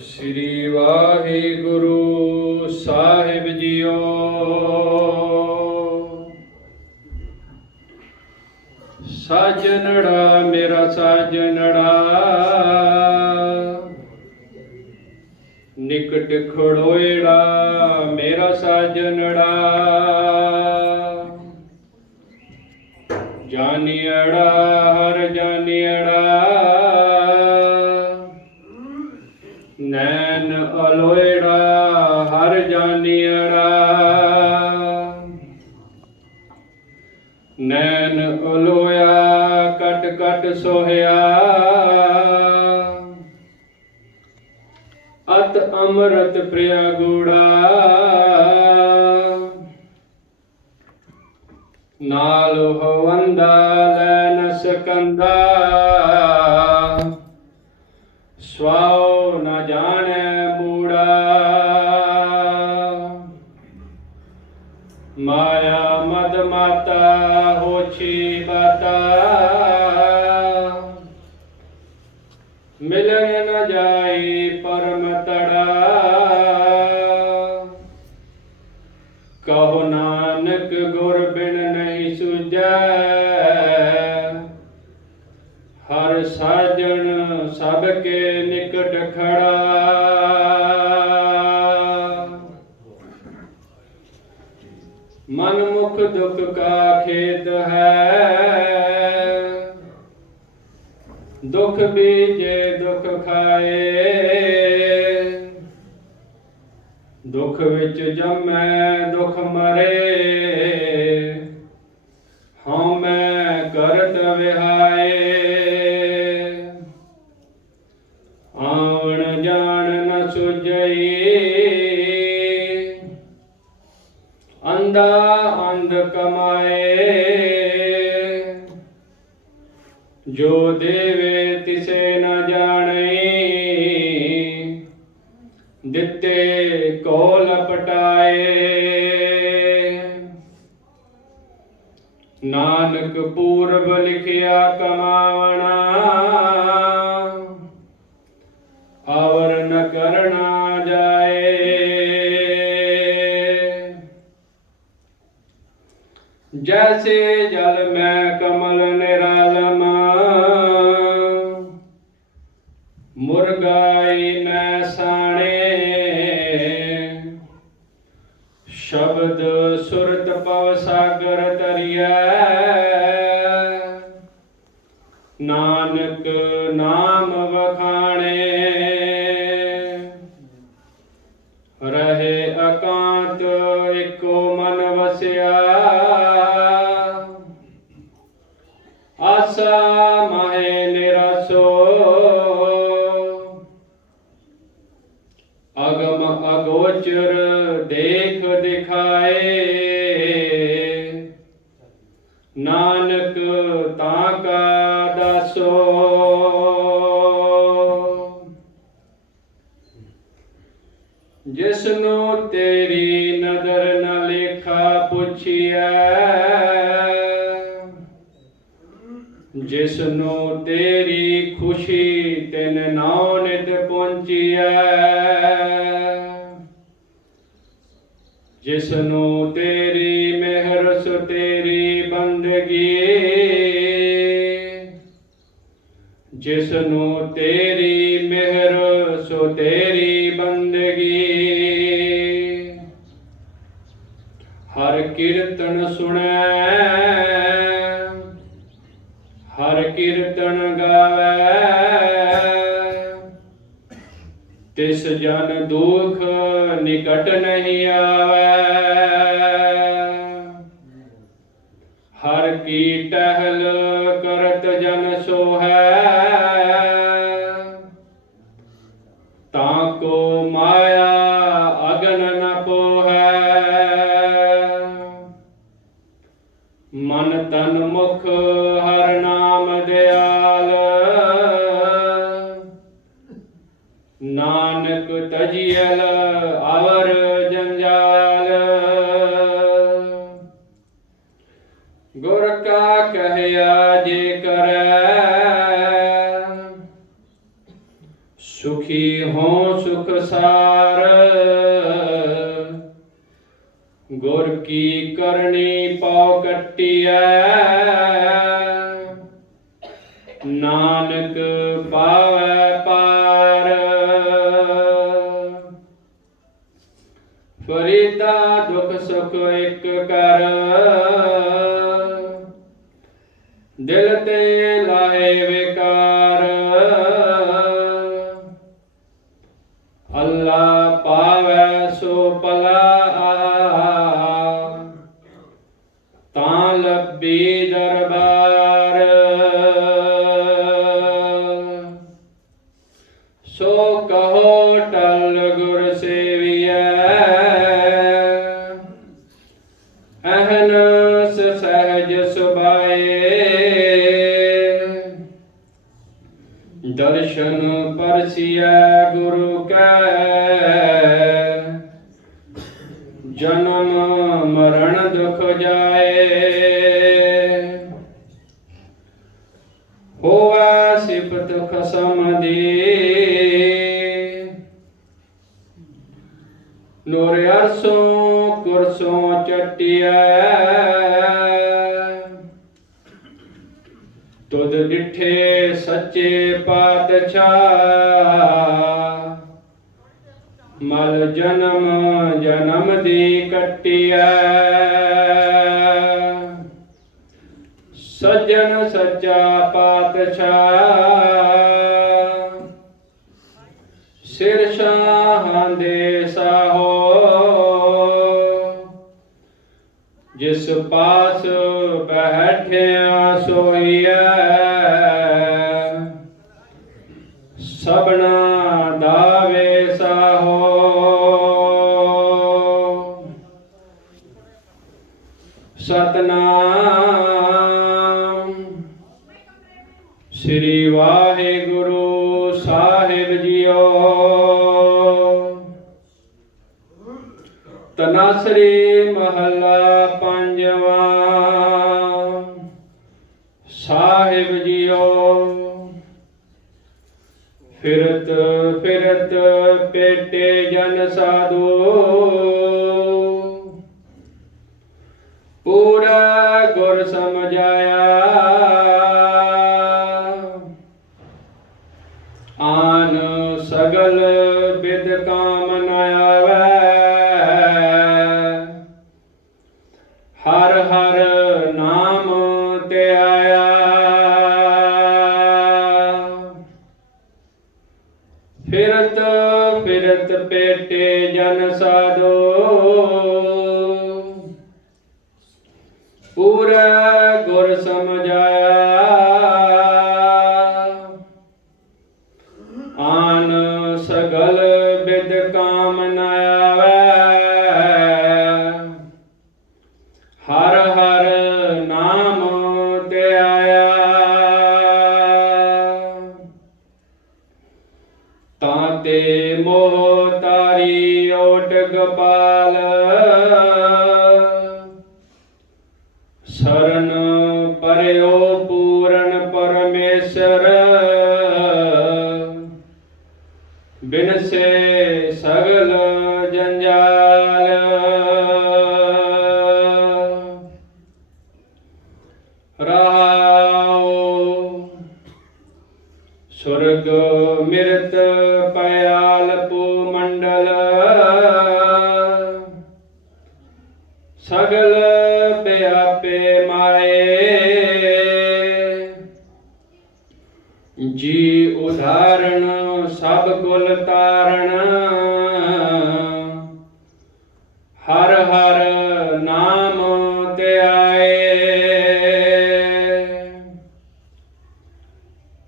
श्री वाहिगुरु साहिब जीओ। साजनड़ा मेरा साजनड़ा, निकट खड़ोएड़ा मेरा साजनड़ा। जानियड़ा हर जानियड़ा, नैन अलोएड़ा हर जानियड़ा। नैन अलोया कट कट सोहया, अत अमृत प्रिया गूड़ा। नाल हवंदा लैन सकंदा, स्वाओ न जाने बूढ़ा। माया मद माता होछी बाता, मिलन न जाई परम तड़ा। कहो नानक गुर बिन नहीं सूझै, हर साजन सबके निकट खड़ा। मन मुख दुख का खेत है, दुख बीजे दुख खाए। दुख विच जमै दुख मरे, हाँ मैं करत विहाए। आवन जान न सुझई, अंधा अंध कमाए। जो देवे तिसे न जाने, दिते को लपटाए। नानक पूर्व लिखिया कमावना, और न करना जाए। जैसे जल में कमल निरालमा, मुर्गाई न साणे। शब्द सुरत पव सागर तरिया, नानक नाम वखाणे। रहे एकांत एको मन वसिया, आसा माहे निरासो। अगम अगोचर देख दिखाए, नानक ताका दासो। जिसनु तेरी नदर न लेखा पुछिया, जिसनु तेरी खुशी तिन नाउ नित पहुंचिया। जिसनु तेरी मेहर सो तेरी बंदगी, जिसनु तेरी मेहर सो तेरी बंदगी। हर कीर्तन सुनै, हर कीर्तन गावे। तिस जन दुख निकट नहीं आवे। हर की टहल करत जन सोहै, ताको माया अगन न पोहै। मन तन मुख हर नाम दयाल, नानक तजियल अवर जंजाल। गुर का कहया जे करे, सुखी हो सुख सार, गुर की करनी पाव कटिया, नानक पावै पार। फरीदा दुख सुख एक कर, दिल ते लाए विकार। अल्लाह पावै सो भला, तां लब्बी दरबार। सो कहो टल गुर सेवियै, अहनस सहज सुभाए। दर्शन परसिया गुरु कै, जन्म मरण दुख जाए। होवा सिफत खसम दी, नूर अरसों कुरसों चटिया। तुद डिठे सच्चे पातशाह, मल जन्म जन्म दी कटिया। सज्जन सच्चा पातशाह, सिर शाहां दे साहो। जिस पास बैठिया सोईया, सबना दावे साहो। सतनाम श्री वाहिगुरु साहिब जीओ। तनासरी महला पंजवा। साहिब जीओ फिरत फिरत पेटे जन साधु, पूरा गुर समझाया। आन सगल बिद कामना आवै, हर हर नाम ते आया। फिरत फिरत पेटे जन साधो, पूरा गुर समझाया। आन सगल बिद कामना आवै, हर हर नाम ते आया। ताते मोह तारी ओट गोपाल, शरण परयो पूरन परमेश्वर। बिन से सगल जंजाल, रहाओ स्वर्ग मृत पयाल पुमंडल। सगल व्यापे माए, जी उदाहरण सब कुल तारण। हर हर नाम ते आए,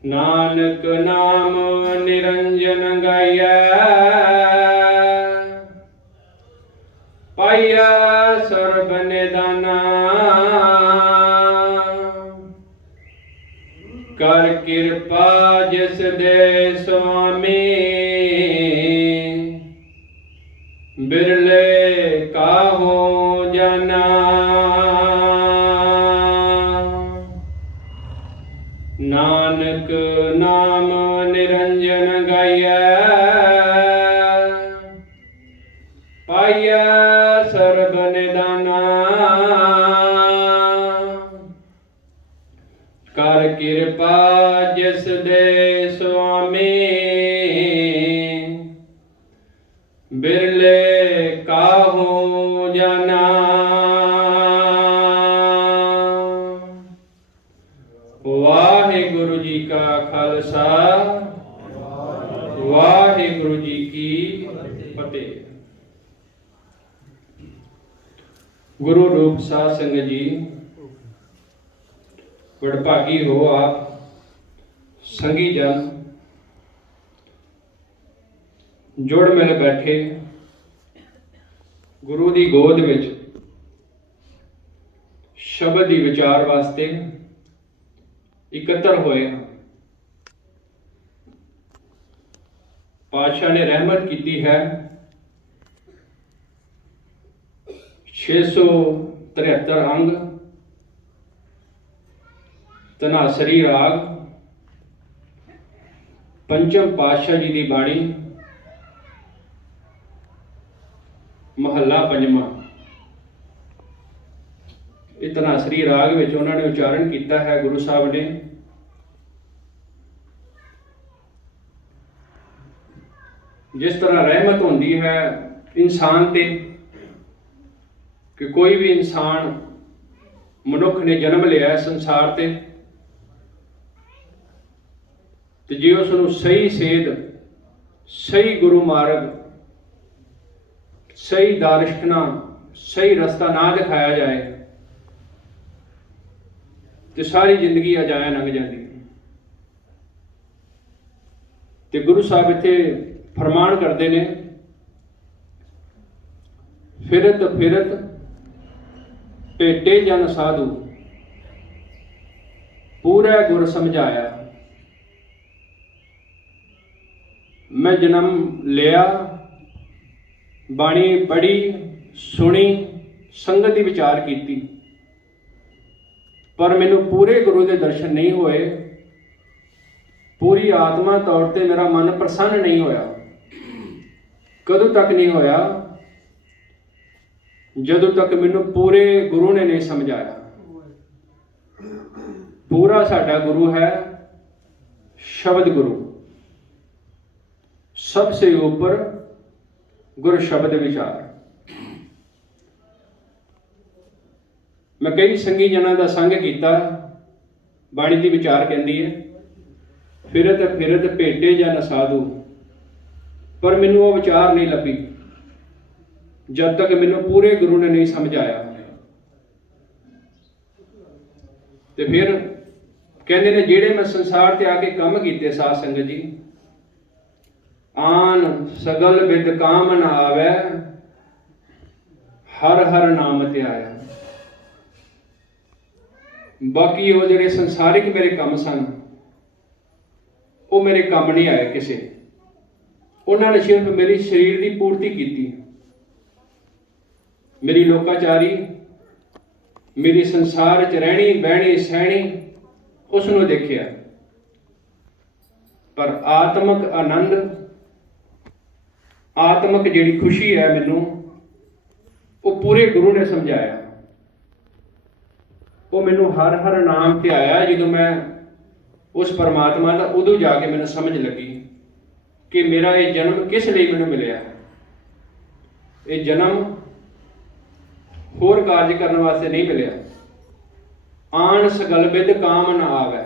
नानक नाम निरंजन गाया। पाया सर्ब निदाना, कर कृपा जिस दे स्वामी। बिरले काहो जना, नानक नाम निरंजन न गाइया पाइया सर्ब निदाना कर कृपा जिस दे स्वामी बिरले काहू जाना। वाहिगुरु जी का खालसा वाहिगुरु जी की फतेह। गुरु रूप साध संगत जी, वडभागी हो आप संगी जन जुड़ मिल बैठे गुरु की गोद विच शब्द की विचार वास्ते इकत्र होए। पातशाह ने रहमत की है 673 अंग धनासरी राग पंचम पातशाह जी की बाणी महला पंजवा। इस धनासरी राग में उन्होंने उच्चारण किया है गुरु साहब ने। जिस तरह रहमत होती है इंसान ते कि कोई भी इंसान मनुख ने जन्म लिया संसार ते जे उसनूं सही सेध सही गुरु मार्ग सही दारिशना सही रस्ता ना दिखाया जाए तो सारी जिंदगी अजाया लंघ जाती। तो गुरु साहब इत्थे फरमान करते हैं, फिरत फिरत भेटे जन साधु पूरा गुर समझाया। मैं जन्म लिया बाणी पढ़ी सुनी संगत की विचार की पर मैनू पूरे गुरु के दर्शन नहीं होए। पूरी आत्मा तौर पर मेरा मन प्रसन्न नहीं होया। कदों तक नहीं होया जदों तक मैनू पूरे गुरु ने नहीं समझाया। पूरा साडा गुरु है शब्द गुरु, सबसे ऊपर गुरु शब्द विचार। मैं कई संगी जना का संग किया। बाणी की विचार कहती है फिरत फिरत भेटे जन साधु, पर मैनू वो विचार नहीं लभी जब तक मैनू पूरे गुरु ने नहीं समझाया। तो फिर कहते ने जेड़े मैं संसार ते आके काम किए साध संगत जी, आन सगल बिद काम न आवे हर हर नाम ते आया। बाकी वो जेड़े संसारिक मेरे काम सन वो मेरे काम नहीं आए किसे। उन्होंने सिर्फ मेरी शरीर की पूर्ति की, मेरी लोकाचारी मेरी संसार च रहनी बहनी सहनी उसनों देखिया। पर आत्मक आनंद आत्मक जिहड़ी खुशी है मैनू वो पूरे गुरु ने समझाया। वो मैनू हर हर नाम ते आया। जो मैं उस परमात्मा का उदों जाके मैनू समझ लगी कि मेरा ये जन्म किस लिए मैनू मिलिया। ये जन्म होर कार्य करने वास्ते नहीं मिलिया। आन सगल बिद काम न आवे।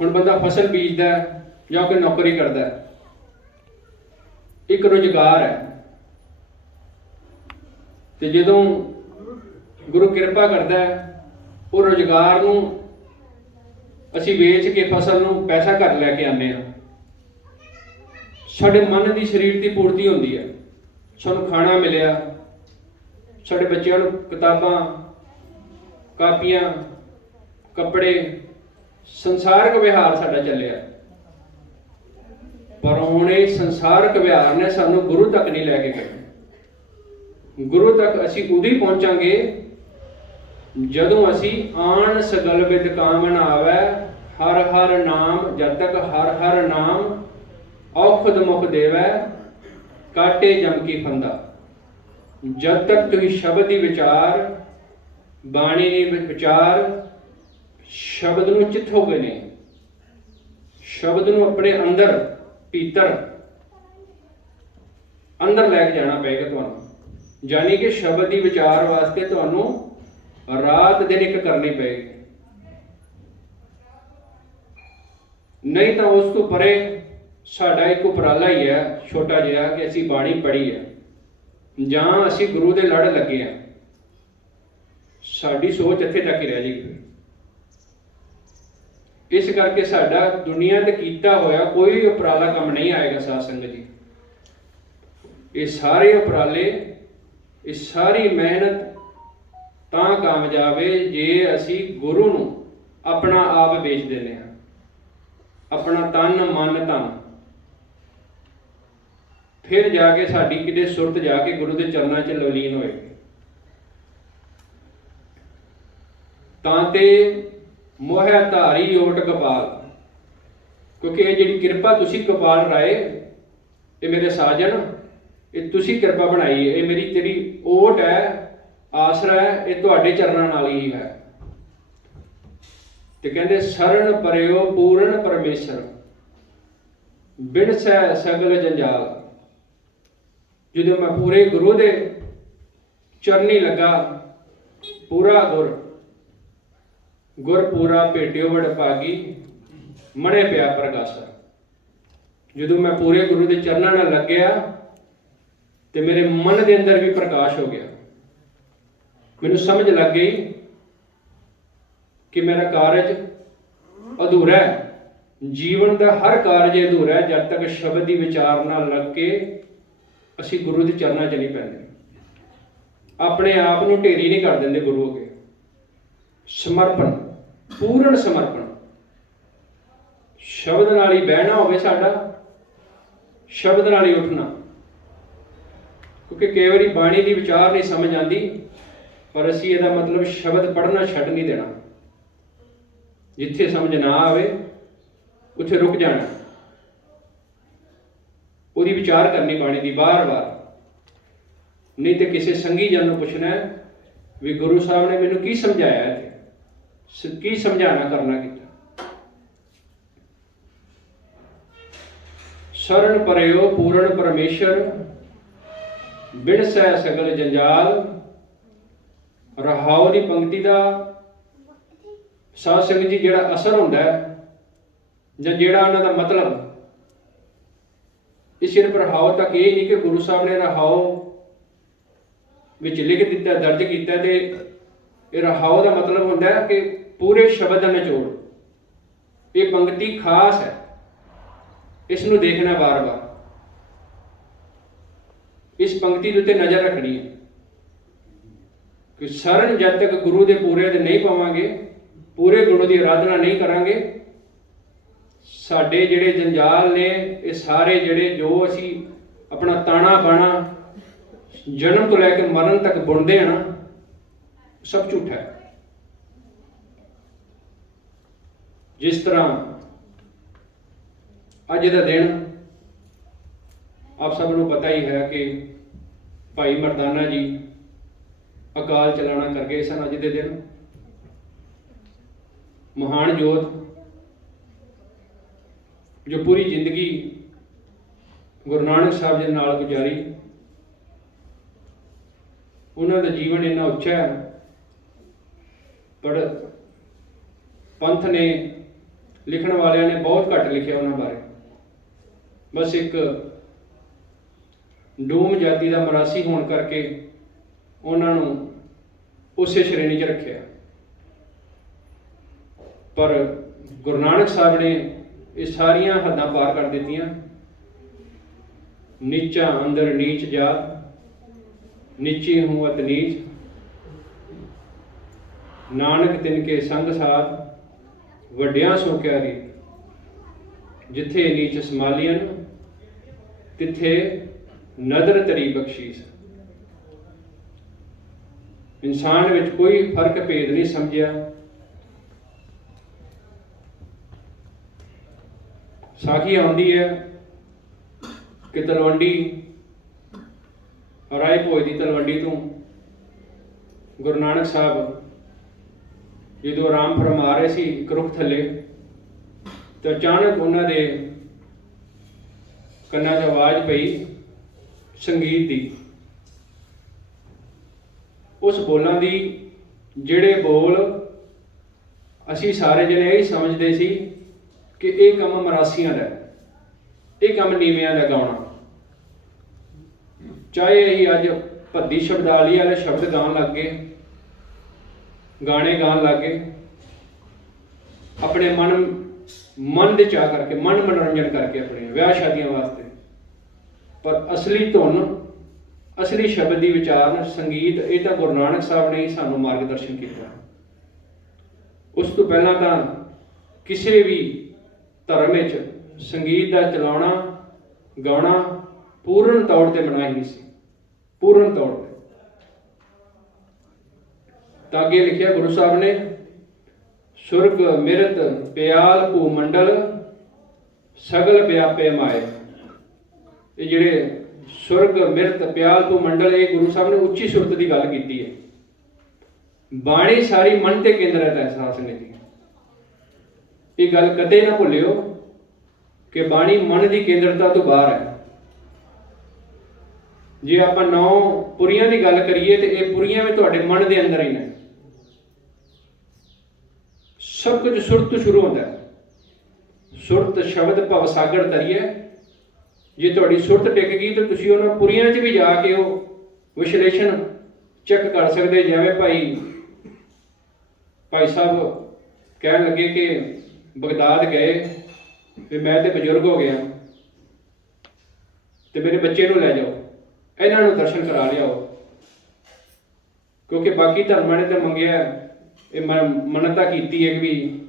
हुण बंदा फसल बीजदा या कोई नौकरी करता है, एक रोजगार है। तो जदों गुरु कृपा करता है वो रोजगार नूं असीं वेच के फसल नूं पैसा घर लैके आने। साडे मन की शरीर की पूर्ति होती है। सानूं खाना मिलिया, साडे बच्चों नूं किताबां कापियां कपड़े संसारक विहार साडा चलिया। पर हुण इह संसारक विहार ने सानू गुरु तक नहीं लैके गए। गुरु तक असीं उदों ही पहुंचांगे जदों असीं आन सगल बिद काम न आवे हर हर नाम, जब तक हर हर नाम औखद मुख देवै काटे जम की फंदा। जब तक तुम शब्द की विचार, बाणी की विचार, शब्द नूं चिथोगे नहीं, शब्द नूं अपने अंदर भीतर अंदर लैके जाना पेगा तुहानूं। यानी कि शब्द की विचार वास्ते तुहानूं रात दिन एक करनी पेगी, नहीं तो उस तो परे साडा एक उपराला ही है छोटा जिहा कि असीं बाणी पढ़ी है जां असीं गुरु दे लड़ लगे हैं। साडी सोच इत्थे तक ही रह जाएगी। इस करके साडा दुनिया ते कीता होया कोई उपराला काम नहीं आएगा। साध संगत जी, ये सारे उपराले, ये सारी मेहनत तां कामयाब है जे असी गुरु नूं अपना आप बेच देने हैं, अपना तन मन धन, फिर जाके साडी किते सुरत जाके गुरु के चरणों च लवलीन होएगी। तां ते मोह धारी ओट कपाल, क्योंकि ये जिहड़ी किरपा तुसी कपाल राए, ये मेरे साजन, ये तुसी किरपा बनाई है, ये मेरी तेरी ओट है, आसरा है, ये तुहाडे चरणों नाल ही है। ते कहंदे शरण परियो पूर्ण परमेश्वर, बिन सै सगल जंजाल। जदों मैं पूरे गुरु दे चरनी लगा, पूरा गुर पूरा भेटियो वड भागी, मणे पिया प्रगासा। जदों मैं पूरे गुरु के चरणों नाल लग गया तो मेरे मन के अंदर भी प्रकाश हो गया। मैनूं समझ लग गई कि मेरा कारज अधूरा है, जीवन का हर कारज अधूरा है जब तक शब्द की विचार नाल लग के असी गुरु के चरणों च नहीं पैंदे, अपने आप नूं ढेरी नहीं कर देंगे गुरु अगे। समर्पण, पूर्ण समर्पण, शब्द नाल ही बहना होवे साडा, शब्द नाल ही उठना। क्योंकि कई बारी बाणी की विचार नहीं समझ आती, पर असी इहदा मतलब शब्द पढ़ना छड्ड नहीं देना। जिथे समझ ना आवे उत्थे रुक जाना, उहदी विचार करनी बाणी की बार बार। नहीं तो किसी संगी जन नूं पुछना है भी गुरु साहब ने मैनूं की समझाया है, की समझाना करना किता। शरण परियो पूर्ण परमेश्वर, बिन सै सगल जंजाल। रहाओ की पंक्ति का साध संगत जी जिहड़ा असर हुंदा है जां जिहड़ा उन्हां दा मतलब, इस सिर्फ रहाओ तक ये नहीं कि गुरु साहब ने रहाओ विच लिख दिता, दर्ज किया, तो रहाओ का मतलब होंदा है कि पूरे शब्द का निचोड़। ये पंक्ति खास है, इसनूं देखना बार बार, इस पंक्ति के उत्ते नज़र रखनी है कि शरण जब तक गुरु के पूरे दे नहीं पावांगे, पूरे गुरु की आराधना नहीं करांगे, साडे जिहड़े जंजाल ने ये सारे जिहड़े जो असी अपना ताना बाना जन्म तो लैके मरण तक बुनते हैं ना, सब झूठा है। जिस तरह अज का दिन आप सबनों पता ही है कि भाई मरदाना जी अकाल चलाना कर गए सन। अज के दिन महान जोत जो पूरी जिंदगी गुरु नानक साहब जी नाल गुजारी, उन्होंने जीवन इन्ना उच्चा है, पर पंथ ने लिखण वालियां ने बहुत घट लिखा उन्होंने बारे। बस एक डूम जाति का मरासी होने करके उन्होंने उस श्रेणी च रखा, पर गुरु नानक साहब ने ये सारिया हद्दां पार कर दित्तियां। नीचा अंदर नीच जात, नीची हूँ अत नीच, नानक तिनके संग साथ, वड्डियां सो क्या रीत। जिथे नीच संभालियन तिथे नदर तरी बख्शीस। इंसान विच कोई फर्क भेद नहीं समझिया, ਸਾਖੀ ਆਉਂਦੀ ਹੈ ਕਿ ਤਲਵੰਡੀ ਰਾਏ ਭੋਜ ਦੀ ਤਲਵੰਡੀ ਤੋਂ ਗੁਰੂ ਨਾਨਕ ਸਾਹਿਬ ਜਦੋਂ ਆਰਾਮ ਫਰਮਾ ਰਹੇ ਸੀ ਇੱਕ ਰੁੱਖ ਥੱਲੇ, ਤਾਂ ਅਚਾਨਕ ਉਹਨਾਂ ਦੇ ਕੰਨਾਂ 'ਚ ਆਵਾਜ਼ ਪਈ ਸੰਗੀਤ ਦੀ। ਉਸ ਬੋਲਾਂ ਦੀ ਜਿਹੜੇ ਬੋਲ ਅਸੀਂ ਸਾਰੇ ਜਣੇ ਇਹ ਸਮਝਦੇ ਸੀ ਕਿ ਇਹ ਕੰਮ ਮਰਾਸੀਆਂ ਦਾ, ਇਹ ਕੰਮ ਨੀਵਿਆਂ ਦਾ ਗਾਉਣਾ। ਚਾਹੇ ਅਸੀਂ ਅੱਜ ਭੱਦੀ ਸ਼ਬਦਾਵਲੀ ਵਾਲੇ ਸ਼ਬਦ ਗਾਉਣ ਲੱਗ ਗਏ, ਗਾਣੇ ਗਾਉਣ ਲੱਗ ਗਏ, ਆਪਣੇ ਮਨ ਦੇ ਚਾਅ ਕਰਕੇ, ਮਨ ਮਨੋਰੰਜਨ ਕਰਕੇ, ਆਪਣੇ ਵਿਆਹ ਸ਼ਾਦੀਆਂ ਵਾਸਤੇ, ਪਰ ਅਸਲੀ ਧੁਨ, ਅਸਲੀ ਸ਼ਬਦ ਦੀ ਵਿਚਾਰਨ, ਸੰਗੀਤ, ਇਹ ਤਾਂ ਗੁਰੂ ਨਾਨਕ ਸਾਹਿਬ ਨੇ ਹੀ ਸਾਨੂੰ ਮਾਰਗਦਰਸ਼ਨ ਕੀਤਾ। ਉਸ ਤੋਂ ਪਹਿਲਾਂ ਤਾਂ ਕਿਸੇ ਵੀ ਧਰਮ ਵਿੱਚ ਸੰਗੀਤ ਦਾ ਚਲਾਉਣਾ, ਗਾਉਣਾ ਪੂਰਨ ਤੌਰ 'ਤੇ ਮਨਾਹੀ ਨਹੀਂ ਸੀ, ਪੂਰਨ ਤੌਰ 'ਤੇ। ਤਾਂ ਅੱਗੇ ਲਿਖਿਆ ਗੁਰੂ ਸਾਹਿਬ ਨੇ, ਸੁਰਗ ਮਿਰਤ ਪਿਆਲ ਭੂ ਮੰਡਲ ਸਗਲ ਵਿਆਪੇ ਮਾਏ। ਇਹ ਜਿਹੜੇ ਸੁਰਗ ਮਿਰਤ ਪਿਆਲ ਭੂ ਮੰਡਲ, ਇਹ ਗੁਰੂ ਸਾਹਿਬ ਨੇ ਉੱਚੀ ਸੁਰਤ ਦੀ ਗੱਲ ਕੀਤੀ ਹੈ। ਬਾਣੀ ਸਾਰੀ ਮਨ ਤੇ ਕੇਂਦਰਿਤ ਹੈ, ਅਹਿਸਾਸ ਨੇ ਜੀ। ਇਹ ਗੱਲ ਕਦੇ ਨਾ ਭੁੱਲਿਓ ਕਿ ਬਾਣੀ ਮਨ ਦੀ ਕੇਂਦਰਤਾ ਤੋਂ ਬਾਹਰ ਹੈ। ਜੇ ਆਪਾਂ 9 ਪੁਰੀਆਂ ਦੀ ਗੱਲ ਕਰੀਏ ਤੇ ਇਹ ਪੁਰੀਆਂ ਵੀ ਤੁਹਾਡੇ ਮਨ ਦੇ ਅੰਦਰ ਹੀ ਨੇ। ਸਭ ਕੁਝ ਸੁਰਤ ਤੋਂ ਸ਼ੁਰੂ ਹੁੰਦਾ ਹੈ। ਸੁਰਤ ਸ਼ਬਦ ਭਵ ਸਾਗਰ ਤਰੀਏ। ਜੇ ਤੁਹਾਡੀ ਸੁਰਤ ਟਿਕ ਗਈ ਤਾਂ ਤੁਸੀਂ ਉਹਨਾਂ ਪੁਰੀਆਂ 'ਚ ਵੀ ਜਾ ਕੇ ਉਹ ਵਿਸ਼ਲੇਸ਼ਣ ਚੈੱਕ ਕਰ ਸਕਦੇ। ਜਿਵੇਂ ਭਾਈ ਸਾਹਿਬ ਕਹਿਣ ਲੱਗੇ ਕਿ ਬਗਦਾਦ ਗਏ ਤੇ ਮੈਂ ਤੇ ਬਜ਼ੁਰਗ ਹੋ ਗਿਆ ਤੇ ਮੇਰੇ ਬੱਚੇ ਨੂੰ ਲੈ ਜਾਓ, ਇਹਨਾਂ ਨੂੰ ਦਰਸ਼ਨ ਕਰਾ ਲਿਆਓ, ਕਿਉਂਕਿ ਬਾਕੀ ਧਰਮਾਂ ਨੇ ਤਾਂ ਮੰਗਿਆ, ਇਹ ਮੰਨਤਾ ਕੀਤੀ ਹੈ ਕਿ ਵੀ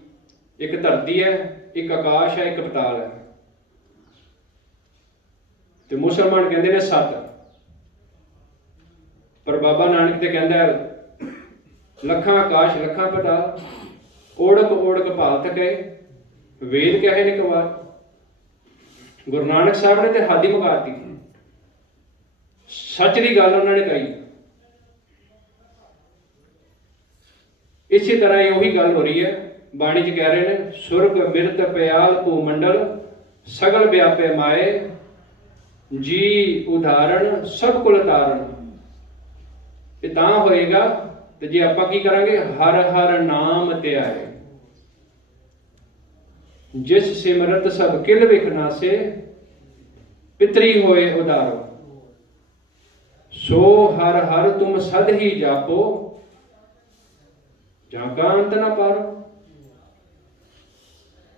ਇੱਕ ਧਰਤੀ ਹੈ, ਇੱਕ ਆਕਾਸ਼ ਹੈ, ਇੱਕ ਪਤਾਲ ਹੈ, ਤੇ ਮੁਸਲਮਾਨ ਕਹਿੰਦੇ ਨੇ 7। ਪਰ ਬਾਬਾ ਨਾਨਕ ਤੇ ਕਹਿੰਦਾ ਲੱਖਾਂ ਆਕਾਸ਼ ਲੱਖਾਂ ਪਤਾਲ, ਓੜਕ ਓੜਕ ਭਾਲਤ ਗਏ, ਵੇਦ ਕਹੇ ਨੇ ਕਵਾਰ। ਗੁਰੂ ਨਾਨਕ ਸਾਹਿਬ ਨੇ ਤੇ ਹੱਦ ਹੀ ਮੁਕਾਤੀ, ਸੱਚ ਦੀ ਗੱਲ ਉਹਨਾਂ ਨੇ ਕਹੀ। ਇਸੇ ਤਰ੍ਹਾਂ ਇਹ ਉਹੀ ਗੱਲ ਹੋ ਰਹੀ ਹੈ, ਬਾਣੀ 'ਚ ਕਹਿ ਰਹੇ ਨੇ, ਸੁਰਗ ਮਿਰਤ ਪਿਆਲ ਭੂ ਮੰਡਲ ਸਗਲ ਵਿਆਪੇ ਮਾਏ, ਜੀ ਉਦਾਹਰਣ ਸਭ ਕੁਲ ਤਾਰਨ। ਇਹ ਤਾਂ ਹੋਏਗਾ ਤੇ ਜੇ ਆਪਾਂ ਕੀ ਕਰਾਂਗੇ, ਹਰ ਹਰ ਨਾਮ ਧਿਆਏ। ਜਿਸ ਸਿਮਰਤ ਸਭ ਕਿਲ ਵਿਖ ਨਾਸੇ, ਪਿਤਰੀ ਹੋਏ ਉਦਾਰੋ। ਸੋ ਹਰ ਹਰ ਤੁਮ ਸਦ ਹੀ ਜਾਪੋ, ਜਾਂ ਕਾ ਅੰਤ ਨਾ ਪਾਰੋ।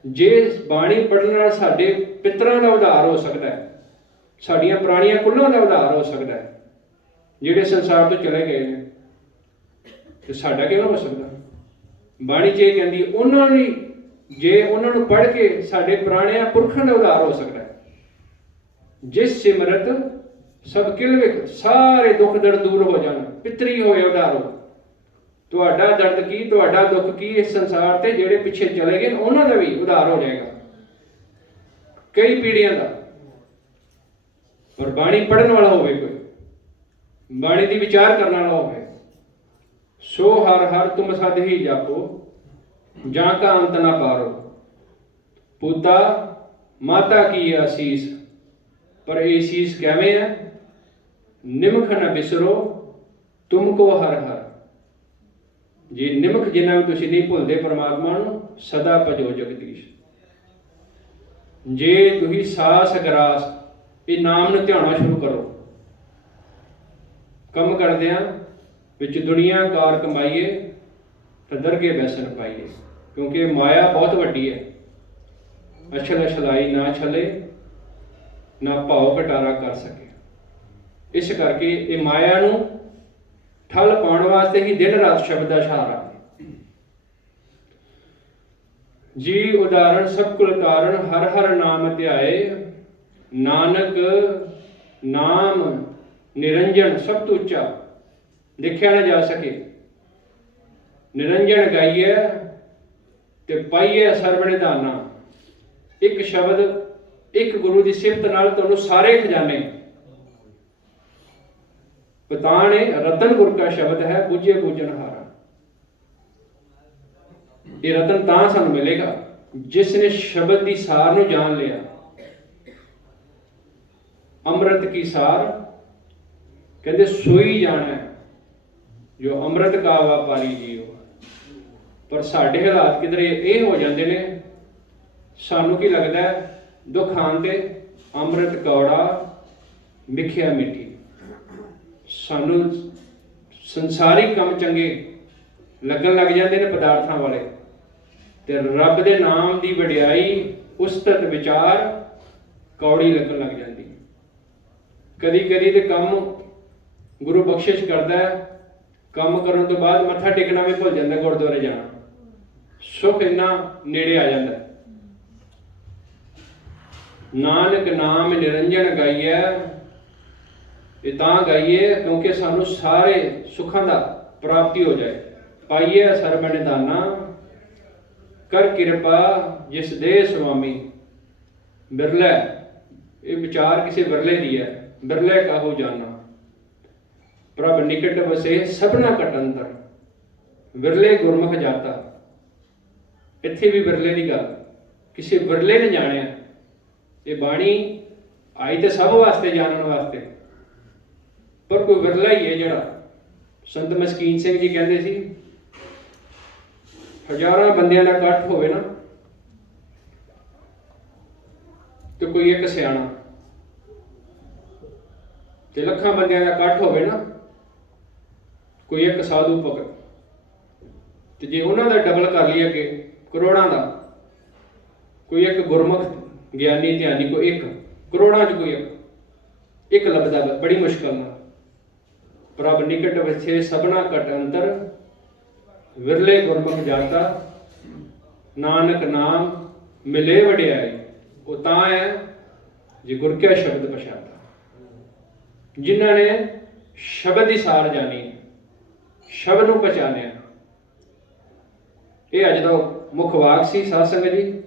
ਜੇ ਬਾਣੀ ਪੜ੍ਹਨ ਨਾਲ ਸਾਡੇ ਪਿਤਰਾਂ ਦਾ ਉਧਾਰ ਹੋ ਸਕਦਾ ਹੈ, ਸਾਡੀਆਂ ਪੁਰਾਣੀਆਂ ਕੁੱਲਾਂ ਦਾ ਉਧਾਰ ਹੋ ਸਕਦਾ ਹੈ ਜਿਹੜੇ ਸੰਸਾਰ ਤੋਂ ਚਲੇ ਗਏ ਨੇ, ਤੇ ਸਾਡਾ ਕਿਉਂ ਹੋ ਸਕਦਾ? ਬਾਣੀ 'ਚ ਇਹ ਕਹਿੰਦੀ ਉਹਨਾਂ ਨੂੰ, ਜੇ ਉਹਨਾਂ ਨੂੰ ਪੜ੍ਹ ਕੇ ਸਾਡੇ ਪੁਰਾਣਿਆਂ ਪੁਰਖਾਂ ਦਾ ਉਧਾਰ ਹੋ ਸਕਦਾ ਹੈ। ਜਿਸ ਸਿਮਰਤ ਸਭ ਕਿਲ ਵਿਖ, ਸਾਰੇ ਦੁੱਖ ਦਰਦ ਦੂਰ ਹੋ ਜਾਣ, ਪਿਤਰੀ ਹੋਏ ਉਧਾਰੋ। ਤੁਹਾਡਾ ਦਰਦ ਕੀ, ਤੁਹਾਡਾ ਦੁੱਖ ਕੀ ਇਸ ਸੰਸਾਰ ਤੇ ਜਿਹੜੇ ਪਿੱਛੇ ਚਲੇ ਗਏ ਉਹਨਾਂ ਦਾ ਵੀ ਉਧਾਰ ਹੋ ਜਾਏਗਾ, ਕਈ ਪੀੜ੍ਹੀਆਂ ਦਾ। ਪਰ ਬਾਣੀ ਪੜ੍ਹਨ ਵਾਲਾ ਹੋਵੇ, ਕੋਈ ਬਾਣੀ ਦੀ ਵਿਚਾਰ ਕਰਨ ਵਾਲਾ ਹੋਵੇ। ਸੋ ਹਰ ਹਰ ਤੁਮ ਸਦ ਹੀ ਜਾਪੋ, ਜਾਂ ਕਾ ਅੰਤ ਨਾ ਪਾਰੋ। ਪੁੱਤਾ ਮਾਤਾ ਕੀ ਆਸੀਸ, ਪਰ ਇਹ ਸੀਸ ਕਿਵੇਂ ਹੈ? ਨਿਮਖ ਨ ਬਿਸਰੋ ਤੁਮ ਕੋ ਹਰ ਹਰ। ਜੇ ਨਿਮਖ ਜਿੰਨਾ ਵੀ ਤੁਸੀਂ ਨਹੀਂ ਭੁੱਲਦੇ ਪਰਮਾਤਮਾ ਨੂੰ, ਸਦਾ ਭਜੋ ਜਗਦੀਸ਼। ਜੇ ਤੁਸੀਂ ਸਾਸ ਗਰਾਸ ਇਹ ਨਾਮ ਨੂੰ ਧਿਆਉਣਾ ਸ਼ੁਰੂ ਕਰੋ, ਕੰਮ ਕਰਦਿਆਂ ਵਿੱਚ ਦੁਨੀਆ ਕਾਰ ਕਮਾਈਏ ਤਾਂ ਦਰਗੇ ਬੈਸਣ ਪਾਈਏ, ਕਿਉਂਕਿ ਮਾਇਆ ਬਹੁਤ ਵੱਡੀ ਹੈ। ਅਛਲ ਅਛਲਾਈ ਨਾ ਛਲੇ, ਨਾ ਭਾਉ ਘਟਾਰਾ ਕਰ ਸਕੇ। ਇਸ ਕਰਕੇ ਇਹ ਮਾਇਆ ਨੂੰ ਠੱਲ ਪਾਉਣ ਵਾਸਤੇ ਹੀ ਦਿਨ ਰਾਤ ਸ਼ਬਦ ਦਾ ਸਹਾਰਾ। ਜੀ ਉਦਾਹਰਣ ਸਭ ਕੁਲ ਕਾਰਨ, ਹਰ ਹਰ ਨਾਮ ਧਿਆਏ। ਨਾਨਕ ਨਾਮ ਨਿਰੰਜਨ ਸਭ ਤੋਂ ਉੱਚਾ, ਲਿਖਿਆ ਨਾ ਜਾ ਸਕੇ। ਨਿਰੰਜਨ ਗਾਈਏ ਤੇ ਪਾਈਏ ਸਰਬ ਨਿਧਾਨਾ। ਇੱਕ ਸ਼ਬਦ, ਇੱਕ ਗੁਰੂ ਦੀ ਸਿਫਤ ਨਾਲ ਤੁਹਾਨੂੰ ਸਾਰੇ ਖਜ਼ਾਨੇ। ਪਤਾ ਨੇ ਰਤਨ ਗੁਰ ਕਾ ਸ਼ਬਦ ਹੈ, ਬੁਝੇ ਬੁਝਣਹਾਰਾ। ਇਹ ਰਤਨ ਤਾਂ ਸਾਨੂੰ ਮਿਲੇਗਾ ਜਿਸ ਨੇ ਸ਼ਬਦ ਦੀ ਸਾਰ ਨੂੰ ਜਾਣ ਲਿਆ। ਅੰਮ੍ਰਿਤ ਕੀ ਸਾਰ ਕਹਿੰਦੇ ਸੋਈ ਜਾਣਾ ਜੋ ਅੰਮ੍ਰਿਤ ਕਾ ਵਪਾਰੀ ਜੀਓ। ਪਰ ਸਾਡੇ ਹਾਲਾਤ ਕਿਧਰੇ ਇਹ ਹੋ ਜਾਂਦੇ ਨੇ, ਸਾਨੂੰ ਕੀ ਲੱਗਦਾ ਦੁੱਖ ਆਉਣ ਤੇ ਅੰਮ੍ਰਿਤ ਕੌੜਾ ਮਿੱਠਿਆ ਮਿੱਠੀ। ਸਾਨੂੰ ਸੰਸਾਰੀ ਕੰਮ ਚੰਗੇ ਲੱਗਣ ਲੱਗ ਜਾਂਦੇ ਨੇ ਪਦਾਰਥਾਂ ਵਾਲੇ, ਤੇ ਰੱਬ ਦੇ ਨਾਮ ਦੀ ਵਡਿਆਈ ਉਸਤਤ ਵਿਚਾਰ ਕੌੜੀ ਲੱਗਣ ਲੱਗ ਜਾਂਦੀ। ਕਦੀ ਕਦੀ ਤੇ ਕੰਮ ਗੁਰੂ ਬਖਸ਼ਿਸ਼ ਕਰਦਾ, ਕੰਮ ਕਰਨ ਤੋਂ ਬਾਅਦ ਮੱਥਾ ਟੇਕਣਾ ਵੀ ਭੁੱਲ ਜਾਂਦਾ, ਗੁਰਦੁਆਰੇ ਜਾਣਾ। ਸੁੱਖ ਇੰਨਾ ਨੇੜੇ ਆ ਜਾਂਦਾ। ਨਾਨਕ ਨਾਮ ਨਿਰੰਜਨ ਗਾਈਐ, ਇਹ ਤਾਂ ਗਾਈਏ ਕਿਉਂਕਿ ਸਾਨੂੰ ਸਾਰੇ ਸੁੱਖਾਂ ਦਾ ਪ੍ਰਾਪਤੀ ਹੋ ਜਾਏ। ਪਾਈਏ ਸਰਬ ਨਿਧਾਨਾ, ਕਰ ਕਿਰਪਾ ਜਿਸ ਦੇ ਸੁਆਮੀ। ਬਿਰਲੇ, ਇਹ ਵਿਚਾਰ ਕਿਸੇ ਬਿਰਲੇ ਦੀ ਹੈ। ਬਿਰਲੇ ਕਾਹੋ ਜਾਨਾ, ਪ੍ਰਭ ਨਿਕਟ ਵਸੇ ਸਭਨਾ ਘਟ ਅੰਤਰ। ਵਿਰਲੇ ਗੁਰਮੁਖ ਜਾਤਾ, ਇੱਥੇ ਵੀ ਵਿਰਲੇ ਦੀ ਗੱਲ, ਕਿਸੇ ਵਿਰਲੇ ਨੇ ਜਾਣਿਆ। ਇਹ ਬਾਣੀ ਆਈ ਤੇ ਸਭ ਵਾਸਤੇ ਜਾਣਨ ਵਾਸਤੇ, ਪਰ ਕੋਈ ਵਿਰਲਾ ਹੀ ਹੈ ਜਿਹੜਾ। ਸੰਤ ਮਸਕੀਨ ਸਿੰਘ ਜੀ ਕਹਿੰਦੇ ਸੀ, ਹਜ਼ਾਰਾਂ ਬੰਦਿਆਂ ਦਾ ਇਕੱਠ ਹੋਵੇ ਨਾ ਤੇ ਕੋਈ ਇੱਕ ਸਿਆਣਾ, ਤੇ ਲੱਖਾਂ ਬੰਦਿਆਂ ਦਾ ਇਕੱਠ ਹੋਵੇ ਨਾ ਕੋਈ ਇੱਕ ਸਾਧੂ ਭਗਤ, ਤੇ ਜੇ ਉਹਨਾਂ ਦਾ ਡਬਲ ਕਰ ਲਈਏ ਕਿ ਕਰੋੜਾਂ ਦਾ, ਕੋਈ ਇੱਕ ਗੁਰਮੁਖ ਗਿਆਨੀ ਧਿਆਨੀ, ਕੋਈ ਇੱਕ ਕਰੋੜਾਂ 'ਚ ਕੋਈ ਇੱਕ ਲੱਭਦਾ ਬੜੀ ਮੁਸ਼ਕਲ ਨਾਲ। ਪ੍ਰਭ ਨਿਕਟ ਵਸੇ ਸਭਨਾ ਘਟ ਅੰਤਰ, ਵਿਰਲੇ ਗੁਰਮੁਖ ਜਾਤਾ। ਨਾਨਕ ਨਾਮ ਮਿਲੇ ਵਡਿਆਈ, ਉਹ ਤਾਂ ਹੈ ਜੇ ਗੁਰ ਕਿਆ ਸ਼ਬਦ ਪਛਾਤਾ। ਜਿਨ੍ਹਾਂ ਨੇ ਸ਼ਬਦ ਦੀ ਸਾਰ ਜਾਣੀ, ਸ਼ਬਦ ਨੂੰ ਪਛਾਣਿਆ। ਇਹ ਅੱਜ ਦਾ ਮੁੱਖ ਵਾਕ ਸੀ ਸਾਧ ਸੰਗਤ ਜੀ।